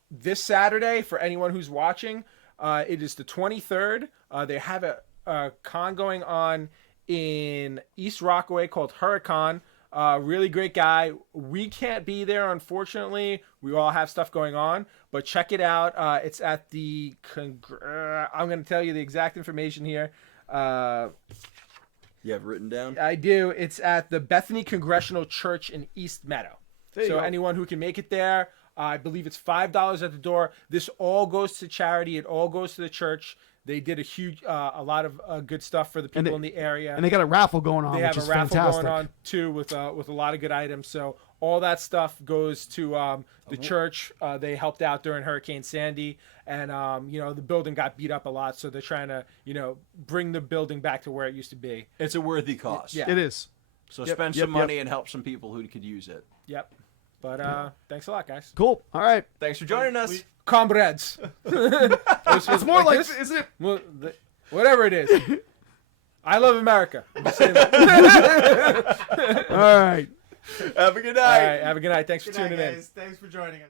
This Saturday, for anyone who's watching, it is the 23rd. They have a con going on in East Rockaway called Huracan. Really great guy. We can't be there, unfortunately. We all have stuff going on, but check it out. It's at the... I'm going to tell you the exact information here. You have it written down? I do. It's at the Bethany Congressional Church in East Meadow. There you So go. anyone who can make it there, I believe it's $5 at the door. This all goes to charity. It all goes to the church. They did a lot of good stuff for the people in the area. And they got a raffle going on, They which have a is raffle fantastic. going on too with a lot of good items. So all that stuff goes to the church. They helped out during Hurricane Sandy, and the building got beat up a lot. So they're trying to bring the building back to where it used to be. It's a worthy cause. Yeah. It is. So Yep, spend yep, some money and help some people who could use it. Yep. But thanks a lot, guys. Cool. All right. Thanks for joining us. Comrades. It's more like, this? isn't it? Well, whatever it is. I love America. I'm just saying that. All right. Have a good All night. right. Have a good night. Thanks for Good night, tuning in. guys. Thanks for joining us.